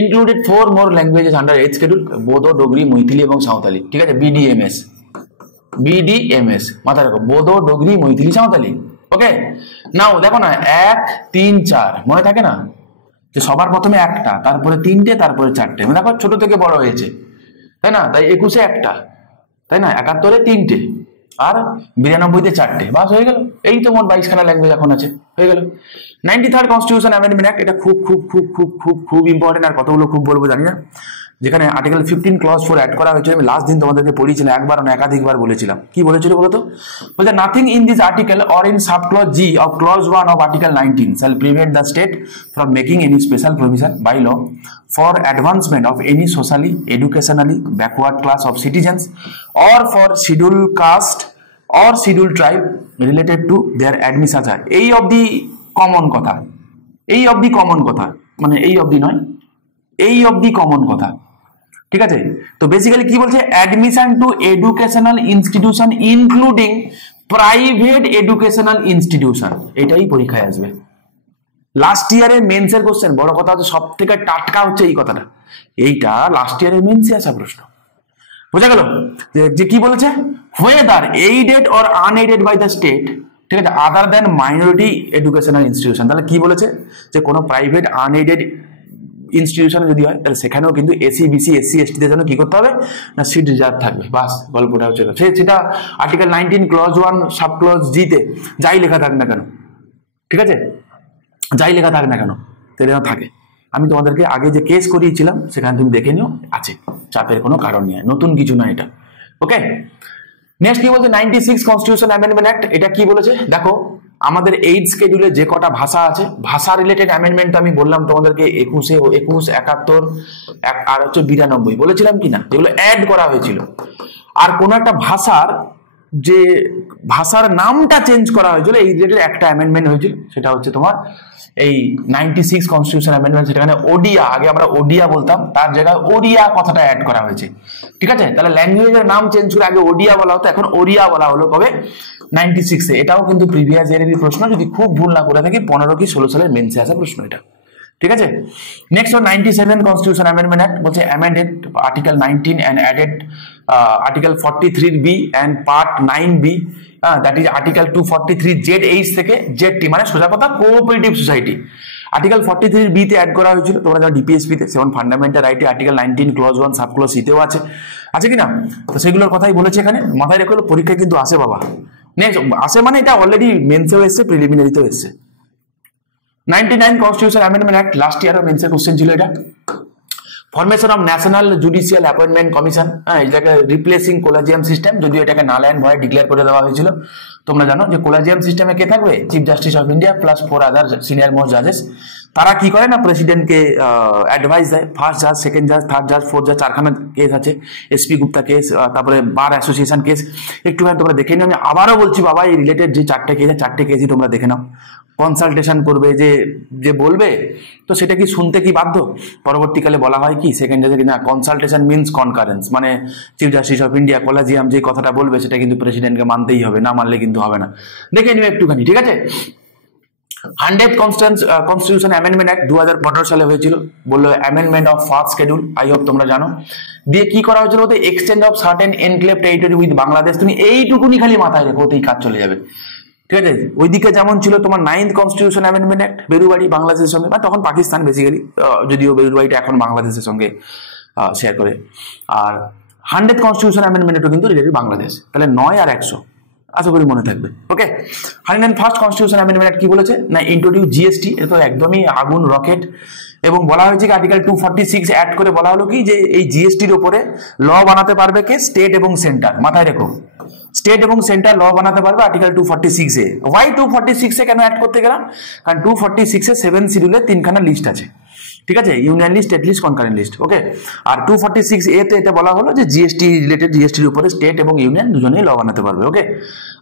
ইনক্লুডেড 4 মোর languages under 8th schedule, Bodo, Dogri, Maithili এবং সাঁওতালি, ঠিক আছে, বিডিএমএস, মাথায় রাখো, বোডো, ডোগরি, মৈথিলি, সাঁওতালি, ওকে। নাও দেখো না 1, 3, 4 মনে থাকে না, যে সবার প্রথমে একটা, তারপরে 3টে, তারপরে 4টে, মানে দেখো ছোট থেকে বড় হয়েছে, তাই না, তাই 21-এ একটা, তাই না, 71-এ 3টে, আর 92-তে 4টে, বাস হয়ে গেল। এই তো মোট 22খানা ল্যাঙ্গুয়েজ এখন আছে, হয়ে গেল। 93rd কনস্টিটিউশন অ্যামেন্ডমেন্ট অ্যাক্ট, এটা খুব খুব খুব খুব খুব খুব ইম্পর্টেন্ট, আর কতগুলো খুব বলবো জানি না, যেখানে আর্টিকেল 15 ক্লজ 4 অ্যাড করা হয়েছিল। আমি লাস্ট দিন তোমাদেরকে পড়িয়েছিলাম, একবার না একাধিকবার বলেছিলাম, কি বলেছিল বলতো, বলছে nothing in this article or in sub clause G of clause 1 of article 19 shall prevent the state from making any special provision by law for advancement of any socially educationally backward class of citizens or for scheduled caste or scheduled tribe related to their admission। এই অবধি common কথা, এই অবধি common কথা, মানে এই অবধি নয়, এই অবধি কমন কথা, ঠিক আছে। তো বেসিক্যালি কি বলছে, admission to educational institution including private educational institution, এটাই পরীক্ষায় আসবে। লাস্ট ইয়ারের মেন্সের কোশ্চেন, বড় কথা হচ্ছে সব থেকে টাটকা হচ্ছে এই কথাটা, এইটা লাস্ট ইয়ারের মেন্সে আসা প্রশ্ন, বোঝা গেল যে কি বলেছে, whether aided or unaided by the state, ঠিক আছে, আদার দেন মাইনরিটি এডুকেশনাল ইনস্টিটিউশন। তাহলে কি বলেছে, যে কোনো প্রাইভেট আনএইডেড ইনস্টিটিউশন যদি হয় তাহলে সেখানেও কিন্তু এসি, বিসি, এসসি, এসটিদের জন্য কি করতে হবে না, সিট রিজার্ভ থাকবে, বাস গল্পটা হচ্ছে। সেটা আর্টিকেল 19 ক্লজ 1 সাব ক্লজ জিতে যাই লেখা থাক না কেন, ঠিক আছে, যাই লেখা থাক না কেন সেটা থাকে। আমি তোমাদেরকে আগে যে কেস করিয়েছিলাম সেখানে তুমি দেখে নিও, আছে, চাপের কোনো কারণ নেই, নতুন কিছু না এটা, ওকে। নেক্সট কি বলছে, 96 কনস্টিটিউশন অ্যামেন্ডমেন্ট অ্যাক্ট, এটা কি বলেছে দেখো, আমাদের 8 শিডিউলে যে কটা ভাষা আছে, ভাষা রিলেটেড অ্যামেন্ডমেন্ট আমি বললাম তোমাদেরকে 21, 71 আর হচ্ছে 92 বলেছিলাম কিনা, যেগুলো অ্যাড করা হয়েছিল। আর কোন একটা ভাষার যে ভাষার নামটা চেঞ্জ করা হয়েছিল, এই রিলেটেড একটা অ্যামেন্ডমেন্ট হয়েছিল, সেটা হচ্ছে তোমার এই 96 কনস্টিটিউশন অ্যামেন্ডমেন্ট। সেখানে ওডিয়া, আগে আমরা ওডিয়া বলতাম, তার জায়গায় ওরিয়া কথাটা অ্যাড করা হয়েছে, ঠিক আছে। তাহলে ল্যাঙ্গুয়েজের নাম চেঞ্জ করে আগে ওডিয়া বলা হতো, এখন ওরিয়া বলা হলো, কবে 96-এ। এটাও কিন্তু প্রিভিয়াস ইয়ারেরই প্রশ্ন, যদি খুব ভুল না করে থাকি 15 কি 16 সালের মেন্সে আসা প্রশ্ন এটা, ঠিক আছে। নেক্সট 97 কনস্টিটিউশন অ্যামেন্ডমেন্ট অ্যাক্ট বলছে amended article 19 and added article 43B and part 9B, that is article 243 ZH থেকে ZT, মানে সোজা কথা কোঅপারেটিভ সোসাইটি। আর্টিকেল 43B তে অ্যাড করা হয়েছিল, তোমরা জানো ডিপিএসপি তে 7 ফান্ডামেন্টাল রাইটে আর্টিকেল 19 ক্লজ 1 সাব ক্লজ সিতেও আছে, আছে কিনা, তো সেগুলোর কথাই বলেছে এখানে, মাথায় রেখে পরীক্ষায় কিন্তু আসে বাবা। নেক্সট আসে মানে এটা অলরেডি মেন্সেও এসছে, প্রিলিমিনারিতেও এসছে। 99 কনস্টিটিউশন অ্যামেন্ডমেন্ট অ্যাক্ট, লাস্ট ইয়ারও মেন্সের কোশ্চেন ছিল এটা। Formation of national judicial appointment commission, এটাকে রিপ্লেসিং কোলাজিয়াম সিস্টেম, যদিও এটাকে নাল অ্যান্ড ভয়েড ডিক্লেয়ার করে দেওয়া হয়েছিল। তোমরা জানো যে কোলাজিয়াম সিস্টেমে কে থাকবে, chief justice of India plus 4 other senior most জাজেস, তারা কি করে না প্রেসিডেন্টকে অ্যাডভাইস দেয়, ফার্স্ট জাজ, সেকেন্ড জাজ, থার্ড জাজ, ফোর্থ জাজ, 4খানা কেস আছে, এসপি গুপ্তা কেস, তারপরে বার অ্যাসোসিয়েশন কেস, একটুখানি তোমরা দেখে নিও। আমি আবারও বলছি বাবা, এই রিলেটেড যে 4টে কেস, 4টে কেসই তোমরা দেখে নাও। কনসালটেশন করবে যে যে বলবে, তো সেটা কি শুনতে কি বাধ্য? পরবর্তীকালে বলা হয় কি সেকেন্ড জাজে, না কনসালটেশন মিনস কনকারেন্স, মানে chief justice of India collegium যে কথাটা বলবে সেটা কিন্তু প্রেসিডেন্টকে মানতেই হবে, না মানলে কিন্তু হবে না। দেখে নিও একটুখানি, ঠিক আছে। 100th কনস্টিটিউশন অ্যামেন্ডমেন্ট অ্যাক্ট 2015 সালে হয়েছিল, বললো amendment of first schedule, I hope তোমরা জানো। দিয়ে কি করা হয়েছিল, ওতে extend of certain enclave territory with Bangladesh. তুমি এইটুকুনি খালি মাথায় রেখো, ওতেই কাজ চলে যাবে, ঠিক আছে। ওইদিকে যেমন ছিল তোমার 9th constitution amendment act, Berubari বাংলাদেশের সঙ্গে, বা তখন পাকিস্তান বেসিক্যালি, যদিও বেরুবাড়িটা এখন বাংলাদেশের সঙ্গে শেয়ার করে। আর 100th কনস্টিটিউশন অ্যামেন্ডমেন্টও কিন্তু রিলেটেড বাংলাদেশ, তাহলে 9 আর 100 আশা করি মনে থাকবে। ওকে, 101st কনস্টিটিউশন অ্যামেন্ডমেন্ট কি বলেছে না, ইন্ট্রোডিউস জিএসটি, এটা তো একদমই আগুন রকেট। এবং বলা হয়েছে কি আর্টিকেল 246 অ্যাড করে বলা হলো কি যে এই জিএসটির উপরে ল বানাতে পারবে কে, স্টেট এবং সেন্টার। মাথায় রেখো, স্টেট এবং সেন্টার ল বানাতে পারবে আর্টিকেল 246 এ। ওয়াই 246 এ কেন অ্যাড করতে গেলাম, কারণ 246 এ 7 শিডিউলে 3খানা লিস্ট আছে, ঠিক আছে, union list, state list, concurrent list. Okay, আর 246 এ তে এটা বলা হলো যে জিএসটি রিলেটেড, জিএসটির উপরে স্টেট এবং ইউনিয়ন দুজনেই ল বানাতে পারবে। ওকে,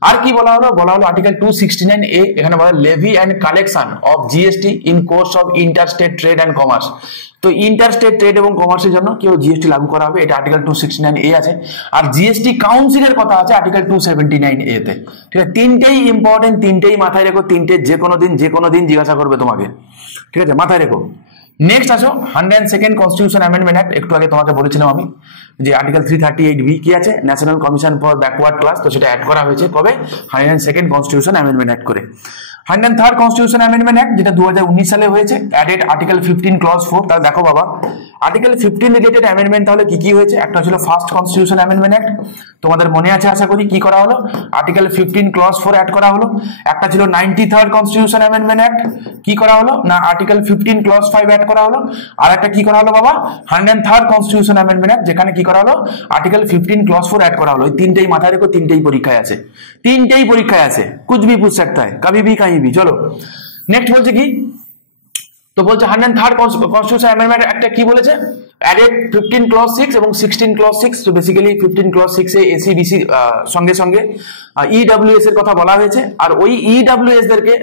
আর কি বলা হলো, আর্টিকেল 269 এ, এখানে বলা levy and collection of GST in course of inter state trade and commerce. তো ইন্টার স্টেট ট্রেড এবং কমার্সের জন্য কেউ জিএসটি লাগু করা হবে, এটা আর্টিকেল 269 এ আছে। আর জিএসটি কাউন্সিলের কথা আছে আর্টিকেল 279 এ তে, ঠিক আছে। তিনটেই ইম্পর্টেন্ট, তিনটেই মাথায় রেখো, তিনটে যে কোনো দিন জিজ্ঞাসা করবে তোমাকে, ঠিক আছে, মাথায় রেখো। নেক্সট আসো 102nd কনস্টিটিউশন অ্যামেন্ডমেন্ট অ্যাক্ট, একটু আগে তোমাকে বলেছিলাম আমি যে আর্টিকেল 338 বি কি আছে, national commission for backward class, তো সেটা অ্যাড করা হয়েছে কবে, 102nd কনস্টিটিউশন অ্যামেন্ডমেন্ট অ্যাক্ট করে। 103rd কনস্টিটিউশন অ্যামেন্ডমেন্ট অ্যাক্ট, যেটা 2019 সালে হয়েছে, অ্যাডেড আর্টিকেল 15 ক্লজ 4। তাহলে দেখো বাবা, আর্টিকেল 15 রিলেটেড অ্যামেন্ডমেন্ট তাহলে কি কি হয়েছে, একটা ছিল ফার্স্ট কনস্টিটিউশন অ্যামেন্ডমেন্ট অ্যাক্ট, তোমাদের মনে আছে আশা করি, কি করা হলো, আর্টিকেল 15 ক্লজ 4 অ্যাড করা হলো। একটা ছিল 93rd কনস্টিটিউশন অ্যামেন্ডমেন্ট অ্যাক্ট, কি করা হলো না আর্টিকেল 15 ক্লজ 5 অ্যাড করা হলো। আর একটা কি করা হলো বাবা, 103rd কনস্টিটিউশন অ্যামেন্ডমেন্ট অ্যাক্ট, যেখানে কি করা হলো, আর্টিকেল 15 ক্লজ 4 অ্যাড করা হলো। এই তিনটেই মাথায় রেখো, তিনটেই পরীক্ষায় আছে, তিনটেই পরীক্ষায় আছে, কুছ ভি পুছ सकता है, कभी भी कहीं भी। চলো নেক্সট বলছে কি, তো বলছে 103rd কনস্টিটিউশন অ্যামেন্ডমেন্ট একটা কি বলেছে, অ্যাডেড 15 ক্লজ 6 এবং 16 ক্লজ 6। তো বেসিক্যালি 15 ক্লজ 6 এ এসিবিসি সঙ্গে সঙ্গে ইডব্লিউএস এর কথা বলা হয়েছে। আর ওই ইডব্লিউএস দেরকে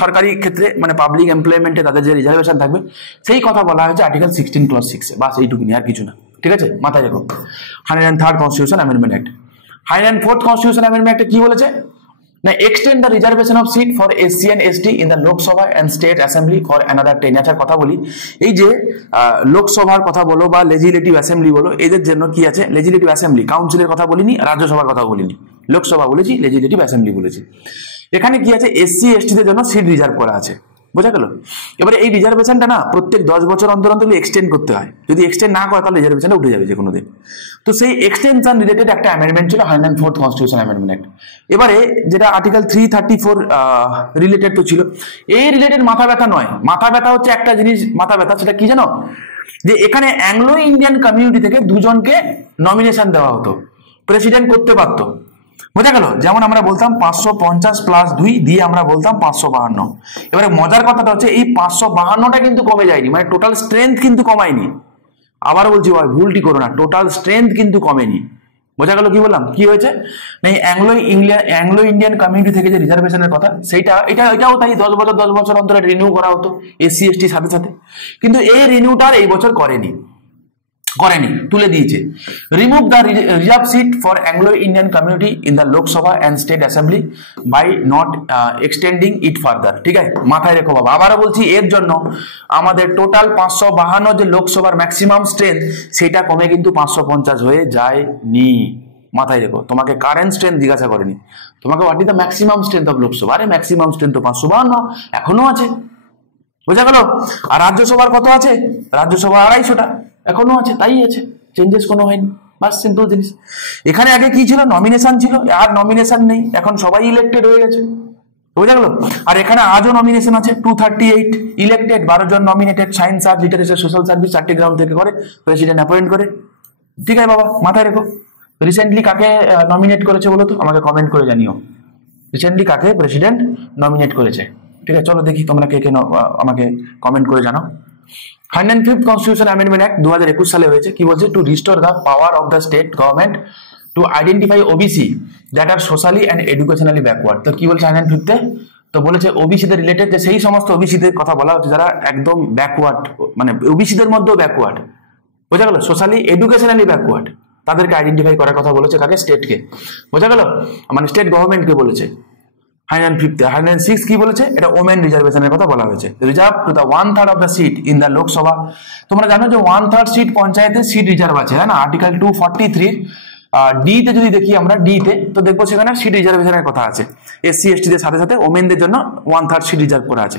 সরকারি ক্ষেত্রে মানে পাবলিক এমপ্লয়মেন্টে তাদের যে রিজার্ভেশন থাকবে সেই কথা বলা হয়েছে আর্টিকেল 16 ক্লজ 6 এ। বাস এইটুকুনি, আর কিছু না, ঠিক আছে, মাথায় রেখো। 103rd constitution amendment act. 104th constitution amendment act কি বলেছে না, extend the reservation of seat for SC and ST in the Lok Sabha and state assembly for another 10 years. কথা বলি, এই যে লোকসভার কথা বলো বা লেজিসলেটিভ অ্যাসেম্বলি বলো, এদের জন্য কি আছে, লেজিসলেটিভ অ্যাসেম্বলি, কাউন্সিলের কথা বলিনি, রাজ্যসভার কথা বলিনি, লোকসভা বলেছি, লেজিসলেটিভ অ্যাসেম্বলি বলেছি। এখানে কি আছে, এসসি এসটিদের জন্য সিট রিজার্ভ করা আছে, বোঝা গেল। এবারে এই রিজার্ভেশনটা না প্রত্যেক 10 বছর অন্তর অন্তর এক্সটেন্ড করতে হয়, যদি এক্সটেন্ড না করে তাহলে রিজার্ভেশনটা উঠে যাবে যে কোনো দিন। তো সেই এক্সটেনশন রিলেটেড একটা অ্যামেন্ডমেন্ট ছিল 104th কনস্টিটিউশন অ্যামেন্ডমেন্ট অ্যাক্ট। এবারে যেটা আর্টিকেল 334 রিলেটেড তো ছিল, এই রিলেটেড মাথা ব্যথা নয়, মাথা ব্যথা হচ্ছে একটা জিনিস মাথা ব্যথা, সেটা কি জানো, যে এখানে অ্যাংলো ইন্ডিয়ান কমিউনিটি থেকে দুজনকে নমিনেশন দেওয়া হতো, প্রেসিডেন্ট করতে পারতো, বোঝা গেল। যেমন আমরা বলতাম 550+2 দিয়ে আমরা বলতাম 552। এবারে মজার কথাটা হচ্ছে এই 552টা কিন্তু কমে যায়নি, মানে টোটাল স্ট্রেংথ কিন্তু কমায়নি। আবার বলছি ভাই, ভুলটি করো না, টোটাল স্ট্রেংথ কিন্তু কমেনি, বোঝা গেল কি বললাম, কি হয়েছে না, অ্যাংলো ইন্ডিয়ান কমিউনিটি থেকে যে রিজার্ভেশনের কথা, এটাও তাই 10 বছর অন্তরে রিনিউ করা হতো এসসি এসটির সাথে সাথে, কিন্তু এই রিনিউটার এই বছর করেনি, তুলে দিয়েছে। Remove the reserve seat for Anglo Indian community in the Lok Sabha and state assembly by not extending it further, ঠিক আছে, মাথায় রেখো বাবা। আবারও বলছি, এর জন্য আমাদের টোটাল 552 যে লোকসভার ম্যাক্সিমাম স্ট্রেংথ, সেটা কমে কিন্তু 550 হয়ে যায়নি, মাথায় রেখো। তোমাকে কারেন্ট স্ট্রেংথ জিজ্ঞাসা করেনি, তোমাকে what is the maximum strength of Lok Sabha, আরে ম্যাক্সিমাম স্ট্রেংথ তো 552 এখনো আছে, বোঝা গেল। আর রাজ্যসভার কত আছে, রাজ্যসভা 250টা এখনো আছে, তাই আছে, চেঞ্জেস কোনো হয়নি, বাস সিম্পল জিনিস। এখানে আগে কি ছিল, নমিনেশন ছিল, আর নমিনেশন নেই, এখন সবাই ইলেক্টেড হয়ে গেছে, বোঝা গেল। আর এখানে আজও নমিনেশন আছে 238 ইলেক্টেড, 12 জন nominated, science art literature social service 4টি গ্রাউন্ড থেকে করে, প্রেসিডেন্ট অ্যাপয়েন্ট করে, ঠিক আছে বাবা, মাথায় রেখো। রিসেন্টলি কাকে নমিনেট করেছে বলো তো, আমাকে কমেন্ট করে জানিও, রিসেন্টলি কাকে প্রেসিডেন্ট নমিনেট করেছে, ঠিক আছে, চলো দেখি তোমরা কে কে আমাকে কমেন্ট করে জানাও। 105th কনস্টিটিউশন অ্যামেন্ডমেন্ট অ্যাক্ট 2021 সালে হয়েছে। কি বলছে? To restore the power of the state government to identify OBC that are socially and educationally backward. তো কি বলছে 105th? তো বলেছে ওবিসিদের রিলেটেড, যে সেই সমস্ত ওবিসিদের কথা বলা হচ্ছে যারা একদম ব্যাকওয়ার্ড, মানে ওবিসিদের মধ্যেও ব্যাকওয়ার্ড, বোঝা গেল? সোশ্যালি এডুকেশনালি ব্যাকওয়ার্ড, তাদেরকে আইডেন্টিফাই করার কথা বলেছে। কাকে? স্টেটকে, বোঝা গেল? মানে স্টেট গভর্নমেন্টকে বলেছে। 105 106 কি বলেছে? এটা ওমেন রিজার্ভেশনের কথা বলা হয়েছে। Reserve to the 1/3 of the seat in the Lok Sabha. তোমরা জানো যে 1/3 সিট পঞ্চায়েতের সিট রিজার্ভ আছে, হ্যাঁ না? আর্টিকেল 243 ডি তে যদি দেখি আমরা, ডি তে তো দেখবো সেখানে সিট রিজার্ভেশনের কথা আছে। এসসি এসটি দের সাথে সাথে ওমেনদের জন্য 1/3 সিট রিজার্ভ করা আছে।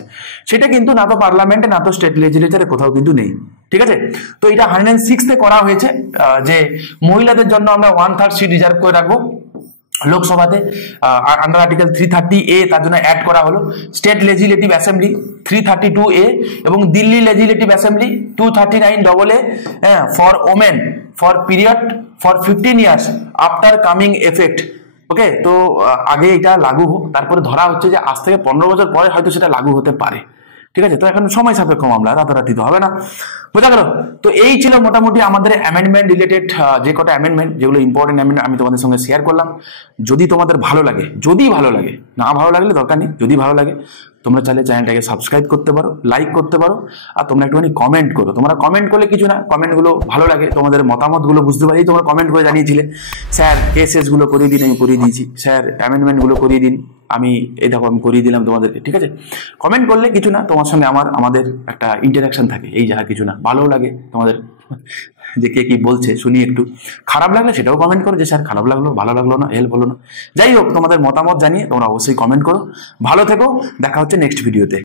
সেটা কিন্তু না তো পার্লামেন্টে না তো স্টেট লেজিসলেচারে কোথাও কিন্তু নেই, ঠিক আছে? তো এটা 106 তে করা হয়েছে যে মহিলাদের জন্য আমরা 1/3 সিট রিজার্ভ করে রাখবো লোকসভাতে আন্ডার আর্টিকেল 330A, তার জন্য অ্যাড করা হলো। স্টেট লেজিসলেটিভ অ্যাসেম্বলি 332A এবং Delhi legislative assembly 239AA for women for period for 15 years after coming effect. Okay, তো আগে এটা লাগু হোক, তারপরে ধরা হচ্ছে যে আজ থেকে 15 বছর পরে হয়তো সেটা লাগু হতে পারে, ঠিক আছে? তো এখন সময় সাপেক্ষ মামলা, রাতারাতি তো হবে না, বোঝা গেল? তো এই ছিল মোটামুটি আমাদের অ্যামেন্ডমেন্ট রিলেটেড যে কটা অ্যামেন্ডমেন্ট, যেগুলো ইম্পর্টেন্ট অ্যামেন্ডমেন্ট আমি তোমাদের সঙ্গে শেয়ার করলাম। যদি তোমাদের ভালো লাগে, যদি ভালো লাগে, না ভালো লাগলে দরকার নেই, যদি ভালো লাগে তোমরা চাইলে চ্যানেলটাকে সাবস্ক্রাইব করতে পারো, লাইক করতে পারো, আর তোমরা একটুখানি কমেন্ট করো। তোমরা কমেন্ট করলে কিছু না, কমেন্টগুলো ভালো লাগে, তোমাদের মতামতগুলো বুঝতে পারি। তোমরা কমেন্ট করে জানিয়েছিলে স্যার কেসেসগুলো করিয়ে দিন, আমি করিয়ে দিয়েছি, স্যার অ্যামেন্ডমেন্টগুলো করিয়ে দিন, আমি এই দেখো আমি করিয়ে দিলাম তোমাদেরকে, ঠিক আছে? কমেন্ট করলে কিছু না, তোমার সঙ্গে আমাদের একটা ইন্টারাকশন থাকে, এই যা কিছু না। ভালো লাগে তোমাদের যে কে কি বলছে শুনি, একটু খারাপ লাগলে সেটাও কমেন্ট করো যে স্যার খারাপ লাগলো, ভালো লাগলো না, হেল্প হলো না, যাই হোক তোমাদের মতামত জানিয়ে তোমরা অবশ্যই কমেন্ট করো। ভালো থেকো, দেখা হচ্ছে নেক্সট ভিডিওতে।